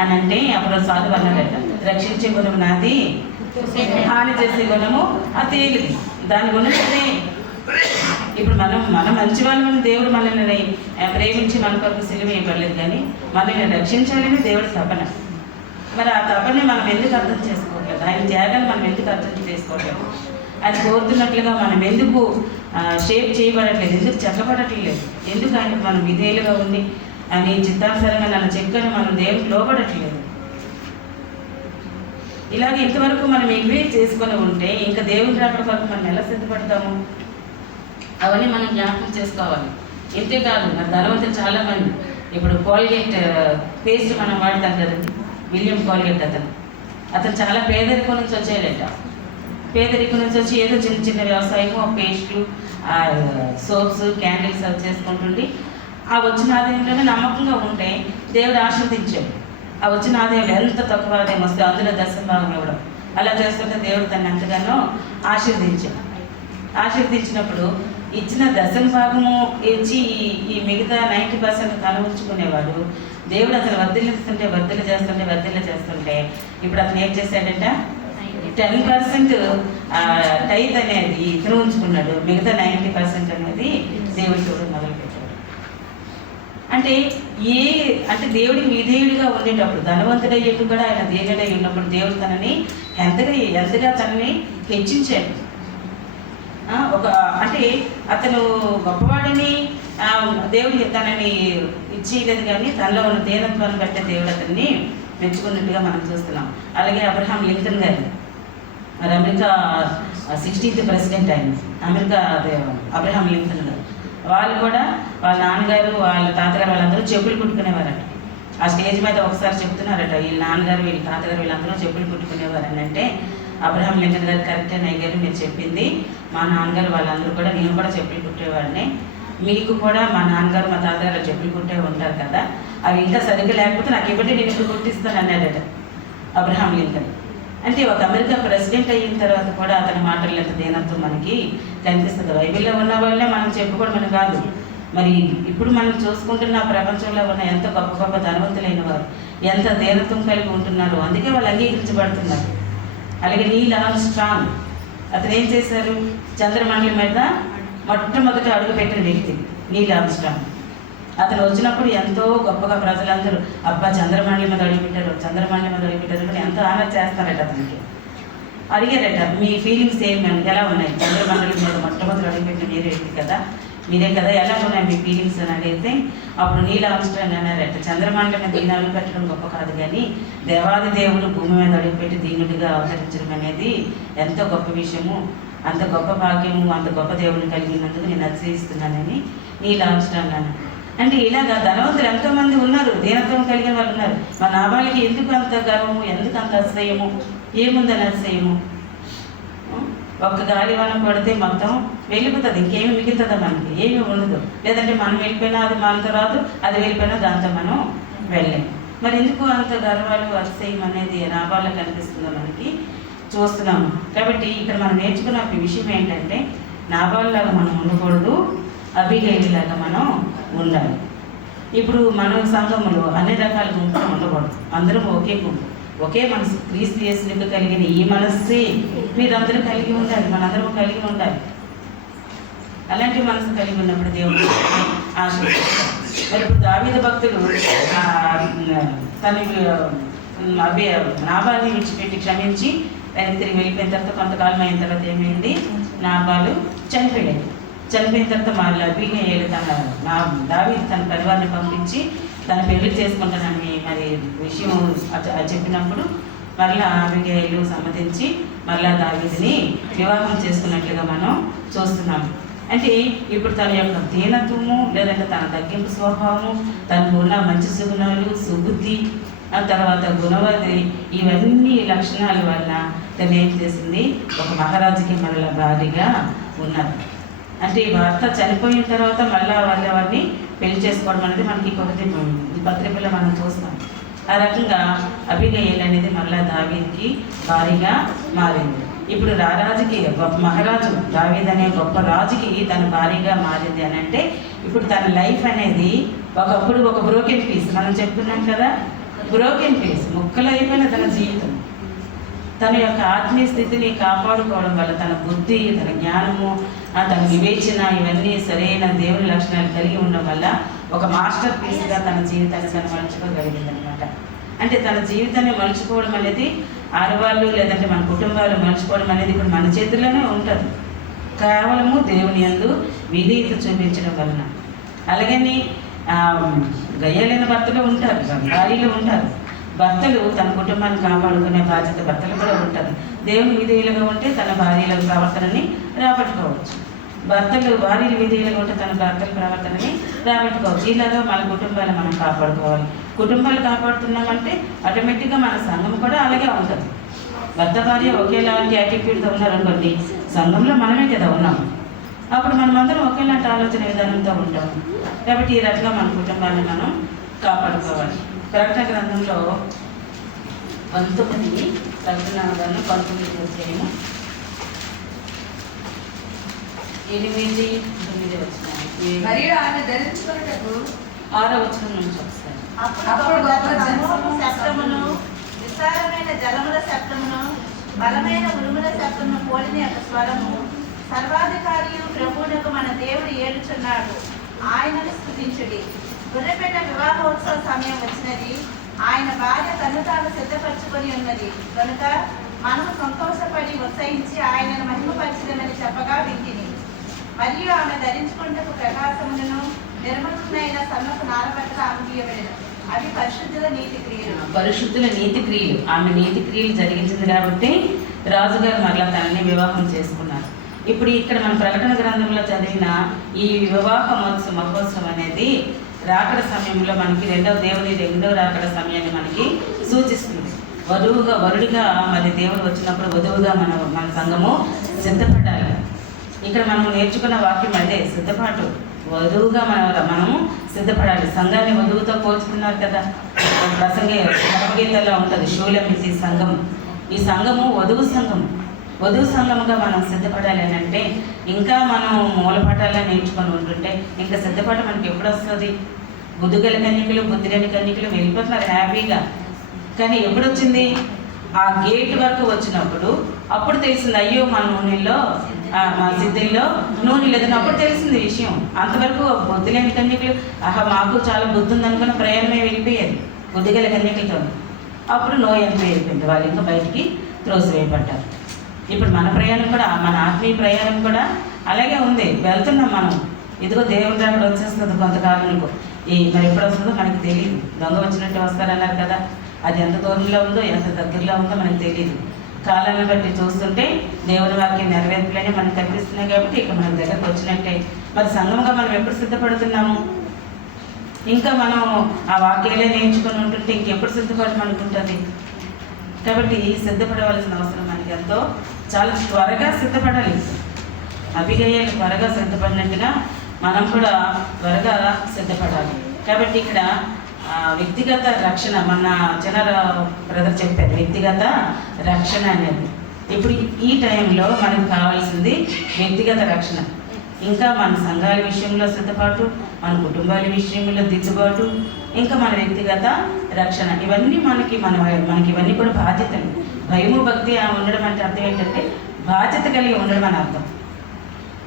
అని అంటే, అప్పుడు సాధువు అన్నాడట, రక్షించే గుణం నాది, హాని చేసే గుణము ఆ తేలిది, దాని గుణం అదే. ఇప్పుడు మన మంచి వాళ్ళని దేవుడు మనల్ని ప్రేమించి మన కొరకు సిలువ వేయబడలేదు, కానీ మనల్ని రక్షించాలని దేవుడి తపన. మరి ఆ తపని మనం ఎందుకు అర్థం చేసుకోవట్లేదు? ఆయన త్యాగాన్ని మనం ఎందుకు అర్థం చేసుకోవట్లేదు? ఆయన కోరుతున్నట్లుగా మనం ఎందుకు షేప్ చేయబడట్లేదు? ఎందుకు చెక్కబడట్లేదు? ఎందుకు ఆయనకు మనం విధేయులుగా ఉండి ఆయన చిత్తానుసారంగా నన్ను చెక్కని మనం దేవుడికి లోబడట్లేదు? ఇలాగే ఇంతవరకు మనం ఇవే చేసుకొని ఉంటే ఇంకా దేవుని రాకడ వరకు మనం ఎలా సిద్ధపడతాము? అవన్నీ మనం జ్ఞాపకం చేసుకోవాలి. ఇంతే కాదు, మన ధనవంతులు చాలామంది ఇప్పుడు కోల్గేట్ పేస్ట్ మనం వాడతాం కదండి. విలియం కోల్గేట్ అతను చాలా పేదరికం నుంచి వచ్చేయలేట. పేదరికం నుంచి వచ్చి ఏదో చిన్న వ్యవసాయము, పేస్ట్లు, సోప్స్, క్యాండిల్స్ అవి చేసుకుంటుండి ఆ వచ్చిన ఆదాయంలోనే నమ్మకంగా ఉంటే దేవుడు ఆశీర్వదించాడు. ఆ వచ్చిన ఆదాయం ఎంత తక్కువ ఆదాయం వస్తే అందులో దశభాగం ఇవ్వడం, అలా చేస్తుంటే దేవుడు తను ఎంతగానో ఆశీర్వదించాడు. ఆశీర్వదించినప్పుడు ఇచ్చిన దశభాగము ఇచ్చి ఈ మిగతా 90% తను ఉంచుకునేవాడు. దేవుడు అతను వర్ధిల్ల చేస్తుంటే ఇప్పుడు అతను ఏం చేశాడంట, 10% టైత్ అనేది ఇతను ఉంచుకున్నాడు, మిగతా 90% అనేది దేవుడి చూడడం మొదలుపెట్టాడు. అంటే దేవుడికి విధేయుడిగా ఉండేటప్పుడు, ధనవంతుడయ్యేట్టు కూడా ఆయన దేవుడై ఉన్నప్పుడు దేవుడు తనని ఎంతగా తనని హెచ్చించాడు. అతను గొప్పవాడిని దేవుడికి తనని ఇచ్చేయలేదు, కానీ తనలో ఉన్న దేనత్వాన్ని బట్టే దేవుడు అతన్ని మెచ్చుకున్నట్టుగా మనం చూస్తున్నాం. అలాగే అబ్రహాం లింకన్ గారు, మరి అమెరికా 60th ప్రెసిడెంట్ ఆయన, అబ్రహాం లింకన్ గారు. వాళ్ళు కూడా వాళ్ళ నాన్నగారు వాళ్ళ తాతగారు వాళ్ళందరూ చెప్పులు కుట్టుకునేవారట. ఆ స్టేజ్ మీద ఒకసారి చెప్తున్నారట, వీళ్ళ నాన్నగారు వీళ్ళ తాతగారు వీళ్ళందరూ చెప్పులు కుట్టుకునేవారు అని అంటే, అబ్రహాం లింకన్ గారు కరెక్టే నయ్య గారు మీరు చెప్పింది, మా నాన్నగారు వాళ్ళందరూ కూడా నేను కూడా చెప్పులు కుట్టేవాడిని, మీకు కూడా మా నాన్నగారు మా తాతగారు చెప్పులు కుట్టే ఉంటారు కదా, అవి ఇంకా సరిగ్గా లేకపోతే నాకు ఇవ్వండి, నేను ఇప్పుడు కుట్టిస్తాను అన్నాడట అబ్రహాం లింకన్. అంటే ఒక అమెరికా ప్రెసిడెంట్ అయిన తర్వాత కూడా అతని మాటలు ఎంత దీనత్వం మనకి కనిపిస్తుంది. బైబిల్లో ఉన్న వాళ్ళే మనం చెప్పుకోవడం కాదు, మరి ఇప్పుడు మనం చూసుకుంటున్న ప్రపంచంలో ఉన్న ఎంత గొప్ప ధనవంతులైన వారు ఎంత దీనత్వం కలిగి ఉంటున్నారు, అందుకే వాళ్ళు అంగీకరించబడుతున్నారు. అలాగే నీల్ ఆర్మ్స్ట్రాంగ్, అతను ఏం చేశారు, చంద్రమండలం మీద మొట్టమొదటి అడుగుపెట్టిన వ్యక్తి నీల్ ఆర్మ్స్ట్రాంగ్. అతను వచ్చినప్పుడు ఎంతో గొప్పగా ప్రజలందరూ అబ్బా చంద్రమండలి మీద అడుగుపెట్టారు కానీ ఎంతో ఆనంద చేస్తారట. అతనికి అడిగారట, మీ ఫీలింగ్స్ ఎలా ఉన్నాయి, చంద్రమండలి మీద మొట్టమొదటి అడుగుపెట్టిన మీరే కదా, ఎలా ఉన్నాయి మీ ఫీలింగ్స్ అని అడిగితే అప్పుడు నీల్ ఆర్మ్స్ట్రాంగ్ అన్నారట, చంద్రమండలి మీద దీని అడుగుపెట్టడం గొప్ప కాదు, కానీ దేవాది దేవుడు భూమి మీద అడుగుపెట్టి దీనుడిగా అవతరించడం అనేది ఎంతో గొప్ప విషయము, అంత గొప్ప భాగ్యము, అంత గొప్ప దేవుడిని కలిగినందుకు నేను అతిశయిస్తున్నానని నీల్ ఆర్మ్స్ట్రాంగ్ అన్నాను. అంటే ఇలాగా ధనవంతులు ఎంతోమంది ఉన్నారు, దీనత్వం కలిగిన వాళ్ళు ఉన్నారు. మన నాబాలకి ఎందుకు అంత గర్వము, ఎందుకు అంత అతిశయము, ఏముందని అతిశయము? ఒక్క గాలివానం పడితే మొత్తం వెళ్ళిపోతుంది, ఇంకేమి మిగులుతుందా మనకి? ఏమీ ఉండదు. లేదంటే మనం వెళ్ళిపోయినా అది మనతో రాదు, అది వెళ్ళిపోయినా దాంతో మనం వెళ్ళలేము. మరి ఎందుకు అంత గర్వాలు అతిశయం అనేది నాబాల్లో కనిపిస్తుందో మనకి చూస్తున్నాము. కాబట్టి ఇక్కడ మనం నేర్చుకున్న ఒక విషయం ఏంటంటే, నాబాల్లాగా మనం ఉండకూడదు, అబీగైలులాగా మనం ఉండాలి. ఇప్పుడు మన సంఘంలో అన్ని రకాల గుంపులు ఉండకూడదు, అందరం ఒకే గుంపు, ఒకే మనసు, క్రీస్తు యేసునికి కలిగిన ఈ మనస్సే మీరందరూ కలిగి ఉండాలి, మనందరం కలిగి ఉండాలి. అలాంటి మనసు కలిగి ఉన్నప్పుడు దేవుడు ఆశీర్వదిస్తాడు. మరి ఇప్పుడు దావీదు భక్తులు తన నాబాల్ని విడిచిపెట్టి క్షమించి తిరిగి వెళ్ళిపోయిన తర్వాత కొంతకాలం అయిన తర్వాత ఏమైంది, నాబాలు చనిపోయాడు. చనిపోయిన తర్వాత మళ్ళీ అబీగయీలు దావీదు తన పరివారాన్ని పంపించి తన పెళ్లి చేసుకుంటానని మరి విషయం చెప్పినప్పుడు మరలా అబీగయీలు సమ్మతించి మరలా దావీదుని వివాహం చేసుకున్నట్లుగా మనం చూస్తున్నాము. అంటే ఇప్పుడు తన యొక్క దీనత్వము లేదంటే తన తగ్గింపు స్వభావము, తనకు ఉన్న మంచి సుగుణాలు, సుబుద్ధి, ఆ తర్వాత గుణవతి, ఇవన్నీ లక్షణాల వల్ల తను ఏం చేసింది, ఒక మహారాజుకి మరలా భారీగా ఉన్నారు. అంటే ఈ భర్త చనిపోయిన తర్వాత మళ్ళా వాళ్ళని పెళ్లి చేసుకోవడం అనేది మనకి ఈ పత్రికలో మనం చూస్తాం. ఆ రకంగా అబీగయీలు అనేది మళ్ళా దావీదుకి భారీగా మారింది. ఇప్పుడు రారాజుకి గొప్ప మహారాజు దావీదు అనే గొప్ప రాజుకి తన భారీగా మారింది అని అంటే ఇప్పుడు తన లైఫ్ అనేది ఒకప్పుడు ఒక బ్రోకెన్ పీస్, మనం చెప్తున్నాం కదా, బ్రోకెన్ పీస్, ముక్కలైపోయిన తన జీవితం. తన యొక్క ఆత్మీయ స్థితిని కాపాడుకోవడం వల్ల తన బుద్ధి, తన జ్ఞానము, తన వివేచన, ఇవన్నీ సరైన దేవుని లక్షణాలు కలిగి ఉండడం వల్ల ఒక మాస్టర్ పీస్గా తన జీవితాన్ని తను మలుచుకోగలిగింది అనమాట. అంటే తన జీవితాన్ని మలుచుకోవడం అనేది ఆడవాళ్ళు లేదంటే మన కుటుంబాలు మలుచుకోవడం అనేది ఇప్పుడు మన చేతుల్లోనే ఉంటుంది, కేవలము దేవుని యందు విధేయత చూపించడం వలన. అలాగని గయ్యాలైన భర్తలు ఉంటారు, భార్యలు ఉంటారు. భర్తలు తన కుటుంబాన్ని కాపాడుకునే బాధ్యత భర్తలు కూడా ఉంటారు. దేవుని విధేయులుగా ఉంటే తన భార్యల ప్రవర్తనని రాబట్టుకోవచ్చు. భర్తలు భార్యలు విధేయులుగా ఉంటే తన భర్తల ప్రవర్తనని రాబట్టుకోవచ్చు. ఇలాగా మన కుటుంబాలు మనం కాపాడుకోవాలి. కుటుంబాలు కాపాడుతున్నామంటే ఆటోమేటిక్గా మన సంఘం కూడా అలాగే ఉంటుంది. భర్త భార్య ఒకేలాంటి యాటిట్యూడ్తో ఉన్నారనుకోండి, సంఘంలో మనమే కదా ఉన్నాము, అప్పుడు మనమందరం ఒకేలాంటి ఆలోచన విధానంతో ఉంటాము. కాబట్టి ఈ రకంగా మన కుటుంబాన్ని మనం కాపాడుకోవాలి. ప్రకటన గ్రంథంలో 19 ప్రకటన గ్రంథం 19 అధ్యాయము 8-9 వచ్చినాయి. మరియు ఆమె ధరించుకున్నటకు 6వ వచనం నుంచి వస్తాయి. అప్పుడు గొప్ప సమూహము శబ్దమును, విస్తారమైన జలముల శబ్దమును, బలమైన ఉరుముల శబ్దమును పోలిన యొక్క స్వరము, సర్వాధికారియు ప్రభువునకు మన దేవుడు ఏలుచున్నాడు, ఆయనను స్తుతించుడి. గొర్రెపిల్ల వివాహోత్సవ సమయం వచ్చినది, ఆయన భార్య తను తాను సిద్ధపరచుకొని ఉన్నది కనుక మనము సంతోషపడి ఉత్సహించి ఆయనను మహిమపరచదమని చెప్పగా వింటిని. మరియు ఆమె ధరించుకుంటకు ప్రకాశములను నిర్మలమైన సన్నపు నారబట్టలు ఆమె గీయబడిన, అవి పరిశుద్ధుల నీతి క్రియలు. పరిశుద్ధుల నీతి క్రియలు, ఆమె నీతి క్రియలు జరిగించింది కాబట్టి రాజుగారు మరలా తనని వివాహం చేసుకున్నారు. ఇప్పుడు ఇక్కడ మన ప్రకటన గ్రంథంలో చదివిన ఈ వివాహ మహోత్సవం అనేది రాకడ సమయంలో మనకి రెండవ రాకడ సమయాన్ని మనకి సూచిస్తుంది. వరుడిగా మరి దేవుడు వచ్చినప్పుడు వధువుగా మన సంఘము సిద్ధపడాలి. ఇక్కడ మనం నేర్చుకున్న వాక్యం అదే, సిద్ధపాటు. వధువుగా మనము సిద్ధపడాలి. సంఘాన్ని వధువుతో పోల్చుకున్నారు కదా, భగవద్గీతలో ఉంటుంది, శూలమితి సంఘం. ఈ సంఘము వధువు సంఘం. వధువు సంఘముగా మనం సిద్ధపడాలి అని అంటే ఇంకా మనం మూలపాఠాల్లో నేర్చుకొని ఉంటుంటే ఇంకా సిద్ధపాటు మనకి ఎప్పుడు వస్తుంది? బుద్ధిగల కన్యకులు, బుద్ధి లేని కన్యకులు వెళ్ళిపోతున్నారు హ్యాపీగా. కానీ ఎప్పుడు వచ్చింది? ఆ గేట్ వరకు వచ్చినప్పుడు అప్పుడు తెలిసింది, అయ్యో మన నూనెల్లో మా సిద్ధుల్లో నూనె లేదని అప్పుడు తెలిసింది విషయం. అంతవరకు బుద్ధి లేని కన్యకులు మాకు చాలా బుద్ధి ఉందనుకున్న ప్రయాణమే వెళ్ళిపోయేది బుద్ధిగల కన్యకులతో. అప్పుడు ఎంపీ అయిపోయింది, వాళ్ళు ఇంకా బయటికి త్రోసివేయబడ్డారు. ఇప్పుడు మన ప్రయాణం కూడా, మన ఆత్మీయ ప్రయాణం కూడా అలాగే ఉంది. వెళ్తున్నాం మనం, ఇదిగో దేవుడి రాకడ వచ్చేస్తుంది కొంతకాలంలో. మరి ఎప్పుడు వస్తుందో మనకి తెలియదు. దొంగ వచ్చినట్టు వస్తారన్నారు కదా, అది ఎంత దూరంలో ఉందో ఎంత దగ్గరలో ఉందో మనకు తెలియదు. కాలాన్ని బట్టి చూస్తుంటే దేవుని వాక్యం నెరవేర్పులనే మనకు కనిపిస్తున్నాయి కాబట్టి ఇక మన దగ్గరకు వచ్చినట్టే. మరి సంఘంగా మనం ఎప్పుడు సిద్ధపడుతున్నాము? ఇంకా మనం ఆ వాక్యాలే నేర్చుకొని ఉంటుంటే ఇంకెప్పుడు సిద్ధపడడం అనుకుంటుంది. కాబట్టి సిద్ధపడవలసిన అవసరం మనకి ఎంతో, చాలా త్వరగా సిద్ధపడాలి. అబీగయీలు త్వరగా సిద్ధపడినట్టుగా మనం కూడా త్వరగా సిద్ధపడాలి. కాబట్టి ఇక్కడ వ్యక్తిగత రక్షణ, మన జనర బ్రదర్ చెప్పారు, వ్యక్తిగత రక్షణ అనేది. ఇప్పుడు ఈ టైంలో మనకు కావాల్సింది వ్యక్తిగత రక్షణ. ఇంకా మన సంఘాల విషయంలో సిద్ధపాటు, మన కుటుంబాల విషయంలో దిద్దుబాటు, ఇంకా మన వ్యక్తిగత రక్షణ, ఇవన్నీ మనకి ఇవన్నీ కూడా బాధ్యతలు. భయము భక్తి ఉండడం అంటే అర్థం ఏంటంటే బాధ్యత కలిగి ఉండడం అని అర్థం.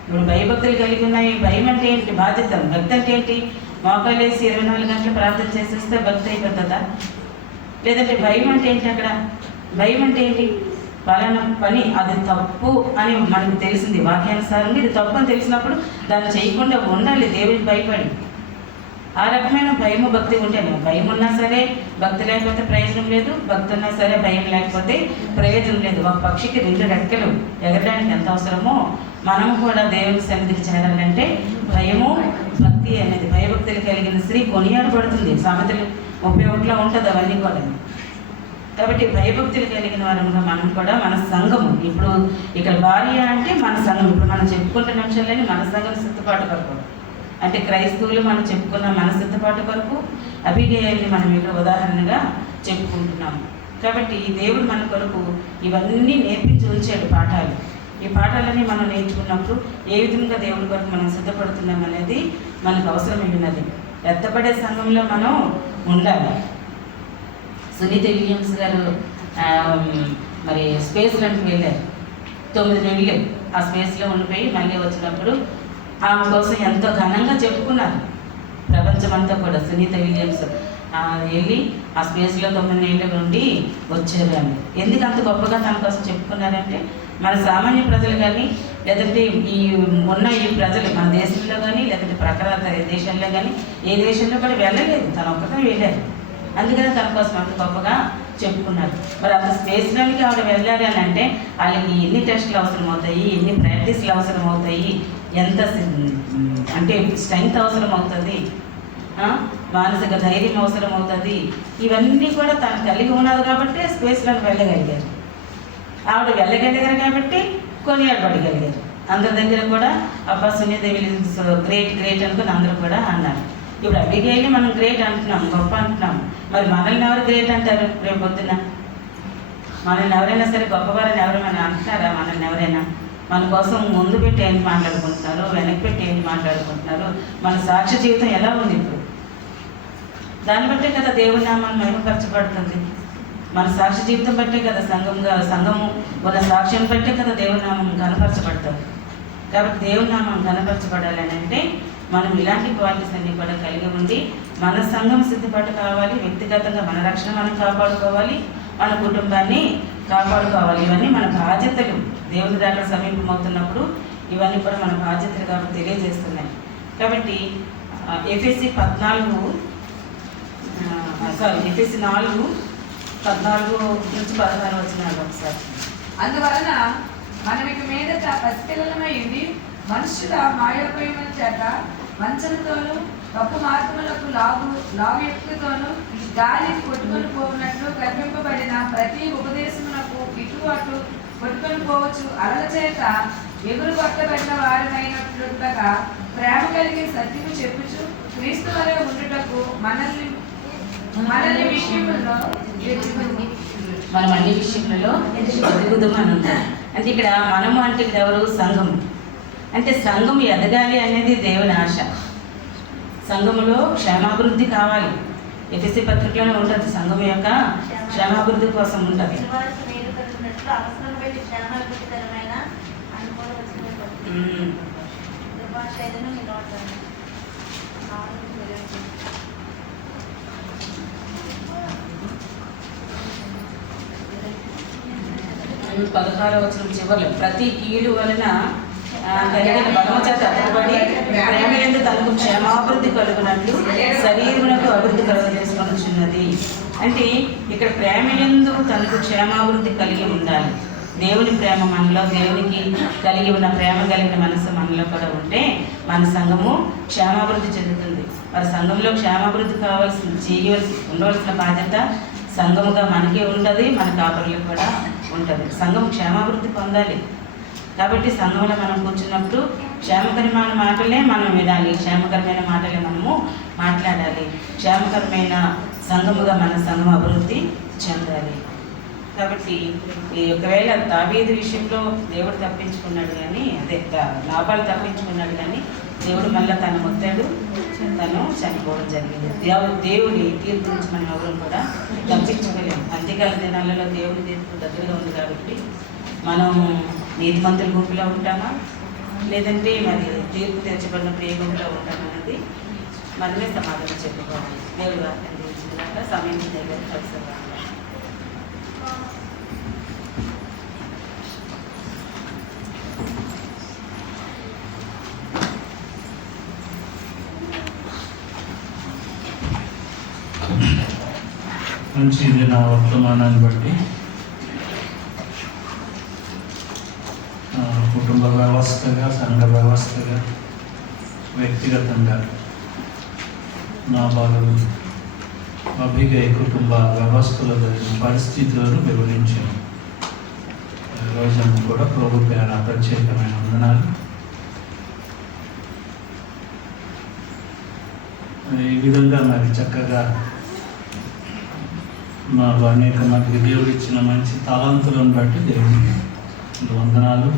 ఇప్పుడు భయభక్తులు కలిగి ఉన్నాయి. భయం అంటే ఏంటి? బాధ్యత. భక్తి అంటే ఏంటి? మోకాలేసి 24 గంటలు ప్రార్థన చేసేస్తే భక్తి అయిపోతుందా? లేదంటే భయం అంటే ఏంటి? అక్కడ భయం అంటే ఏంటి? పలానా పని అది తప్పు అని మనకు తెలిసింది, వాక్యానుసారంగా ఇది తప్పు అని తెలిసినప్పుడు దాన్ని చేయకుండా ఉండాలి దేవుడికి భయపడి. ఆ రకమైన భయము భక్తి ఉంటేనే, భయం ఉన్నా సరే భక్తి లేకపోతే ప్రయోజనం లేదు, భక్తి ఉన్నా సరే భయం లేకపోతే ప్రయోజనం లేదు. ఒక పక్షికి 2 రెక్కలు ఎగరడానికి ఎంత అవసరమో మనం కూడా దేవుని సన్నిధికి చేరాలంటే భయము భక్తి అనేది, భయభక్తులు కలిగిన స్త్రీ కొనియాడబడుతుంది. సామెతలు 31లో ఉంటుంది అవన్నీ కూడా. కాబట్టి భయభక్తులు కలిగిన వారంగా మనం కూడా మన సంఘము, ఇప్పుడు ఇక్కడ భార్య అంటే మన సంఘం, ఇప్పుడు మనం చెప్పుకుంటున్న అంశాలని మన సంఘం సిద్ధపాటు కొరకు, అంటే క్రైస్తవులు మనం చెప్పుకున్న మన సిద్ధపాటు కొరకు అబిగయల్ని మనం ఇక్కడ ఉదాహరణగా చెప్పుకుంటున్నాము. కాబట్టి దేవుడు మన కొరకు ఇవన్నీ నేర్పించి ఉంచాడు పాఠాలు. ఈ పాఠాలన్నీ మనం నేర్చుకున్నప్పుడు ఏ విధంగా దేవుడి కొరకు మనం సిద్ధపడుతున్నాం అనేది మనకు అవసరమైనది. ఎత్తపడే సంఘంలో మనం ఉండాలి. సునీత విలియమ్స్ గారు మరి స్పేస్లోకి వెళ్ళారు, 9 నెలలు ఆ స్పేస్లో ఉండిపోయి మళ్ళీ వచ్చినప్పుడు ఆమె కోసం ఎంతో ఘనంగా చెప్పుకున్నారు ప్రపంచమంతా కూడా. సునీత విలియమ్స్ వెళ్ళి ఆ స్పేస్లో 9 నెలలు ఉండి వచ్చారు అని. ఎందుకు అంత గొప్పగా తన కోసం చెప్పుకున్నారంటే, మన సామాన్య ప్రజలు కానీ లేదంటే ఈ ప్రజలు మన దేశంలో కానీ లేదంటే ప్రకార దేశాల్లో కానీ ఏ దేశంలో కూడా వెళ్ళలేదు, తన ఒక్కటే వెళ్ళారు. అందుకని తన కోసం అంత గొప్పగా చెప్పుకున్నారు. మరి అంత స్పేస్లోనికి ఆవిడ వెళ్ళాలి అని అంటే వాళ్ళకి ఎన్ని టెస్టులు అవసరం అవుతాయి, ఎన్ని ప్రాక్టీస్లు అవసరం అవుతాయి, ఎంత అంటే స్ట్రెంగ్త్ అవసరం అవుతుంది, మానసిక ధైర్యం అవసరం అవుతుంది. ఇవన్నీ కూడా తను కలిగి ఉన్నది కాబట్టి స్పేస్లోకి వెళ్ళగలిగారు. ఆవిడ వెళ్ళగలిగారు కాబట్టి కొనియాడబడగలిగారు. అందరి దగ్గర కూడా అబ్బా సునీత విలియమ్స్ గ్రేట్ అనుకుని అందరూ కూడా అన్నారు. ఇప్పుడు అబిగయల్ని మనం గ్రేట్ అంటున్నాం, గొప్ప అంటున్నాం. మరి మనల్ని ఎవరు గ్రేట్ అంటారు? రేపు పొద్దున మనల్ని ఎవరైనా సరే గొప్పవారని ఎవరైనా అంటున్నారా? మనల్ని ఎవరైనా మన కోసం ముందు పెట్టి ఏంటి మాట్లాడుకుంటున్నారు, వెనక్కి పెట్టి ఏంటి మాట్లాడుకుంటున్నారు, మన సాక్ష్య జీవితం ఎలా ఉంది ఇప్పుడు? దాన్ని బట్టే కదా దేవుని నామాన్ని మహిమపరచబడుతుంది. మన సాక్ష్య జీవితం బట్టే కదా సంఘము ఉన్న సాక్ష్యం బట్టే కదా దేవుని నామం కనపరచబడతారు. కాబట్టి దేవుని నామం కనపరచబడాలని అంటే మనం ఇలాంటి క్వాలిటీస్ అన్ని కూడా కలిగి ఉండి మన సంఘం సిద్ధపాటు కావాలి. వ్యక్తిగతంగా మన రక్షణ మనం కాపాడుకోవాలి, మన కుటుంబాన్ని కాపాడుకోవాలి. ఇవన్నీ మన బాధ్యతలు. దేవుని దగ్గర సమీపమవుతున్నప్పుడు ఇవన్నీ కూడా మన బాధ్యతలు కాబట్టి తెలియజేస్తున్నాయి. కాబట్టి ఎఫెసీ 4:14-16 వచనాలు ఒకసారి. అందువలన మనం ఇక మీదట పసిపిల్లలమై ఉండి మనుషుల మాయోపయోగం చేత వంచనతోనూ తప్పు మార్గములకు లాగుయుక్తితోనూ గాలి కొట్టుకొని పోవునట్లు కల్పింపబడిన ప్రతి ఉపదేశమునకు ఇటు అటు కొట్టుకొని పోవచ్చు అలల చేత ఎగురు కొట్టబడిన వారమైనట్లుగా ప్రేమ కలిగి సత్యము చెప్పుచు క్రీస్తు వలె ఉండుటకు మనల్ని విషయములో మనం అన్ని విషయంలో ఎదుగుదామని ఉంటాం. అంటే ఇక్కడ మనము అంటే ఇక్కడ ఎవరు? సంఘం. అంటే సంఘం ఎదగాలి అనేది దేవుని ఆశ. సంఘములో క్షేమాభివృద్ధి కావాలి. ఎఫెసీ పత్రికలోనే ఉంటుంది, సంఘం యొక్క క్షేమాభివృద్ధి కోసం ఉంటుంది. పదహారవ వచనం చివరిలో ప్రతి కీడు వలన కలిగిన బలము చేత అతుకుబడి ప్రేమ యందు తనకు క్షేమాభివృద్ధి కలుగునట్లు శరీరమునకు అభివృద్ధి కలుగజేసుకొనుచున్నది. అంటే ఇక్కడ ప్రేమ యందు తనకు క్షేమాభివృద్ధి కలిగి ఉండాలి. దేవుని ప్రేమ మనలో, దేవునికి కలిగి ఉన్న ప్రేమ కలిగిన మనసు మనలో కూడా ఉంటే మన సంఘము క్షేమాభివృద్ధి చెందుతుంది. మరి సంఘంలో క్షేమాభివృద్ధి ఉండవలసిన బాధ్యత సంఘముగా మనకే ఉంటుంది, మన కాపురులకు కూడా ఉంటుంది. సంఘం క్షేమాభివృద్ధి పొందాలి. కాబట్టి సంఘంలో మనం కూర్చున్నప్పుడు క్షేమకరమైన మాటలే మనం వినాలి, క్షేమకరమైన మాటలే మనము మాట్లాడాలి. క్షేమకరమైన సంఘముగా మన సంఘం అభివృద్ధి చెందాలి. కాబట్టి ఒకవేళ దావీదు విషయంలో దేవుడు తప్పించుకున్నాడు కానీ, లాభాలు తప్పించుకున్నాడు కానీ దేవుడు మళ్ళీ తన ముత్తాడు తను చనిపోవడం జరిగింది. దేవుని తీర్పు నుంచి మనం ఎవరు కూడా తప్పించుకోలేము. అంత్యకాల దినాలలో దేవుని తీర్పు దగ్గరగా ఉంది కాబట్టి మనం నీతిమంతుల గుంపులో ఉంటామా, లేదంటే మరి తీర్పు తెచ్చబడినప్పుడు ఏ గుంపులో ఉంటామనేది మనమే సమాధానం చెప్పుకోవాలి. దేవుడు వాక్యం తెలిసిన సమయం దగ్గర కలిసి మంచి దిన వర్తమానాన్ని బట్టి కుటుంబ వ్యవస్థగా, సంఘ వ్యవస్థగా, వ్యక్తిగతంగా నా బాలు అభిగయ కుటుంబ వ్యవస్థల పరిస్థితులను వివరించాను. రోజును కూడా ప్రభు పేర ప్రత్యేకమైన వందనాలు. ఈ విధంగా మరి చక్కగా మాకు అనేక మందికి దేవుడు ఇచ్చిన మంచి తలాంతులను బట్టి దేవుడికి వందనాలు.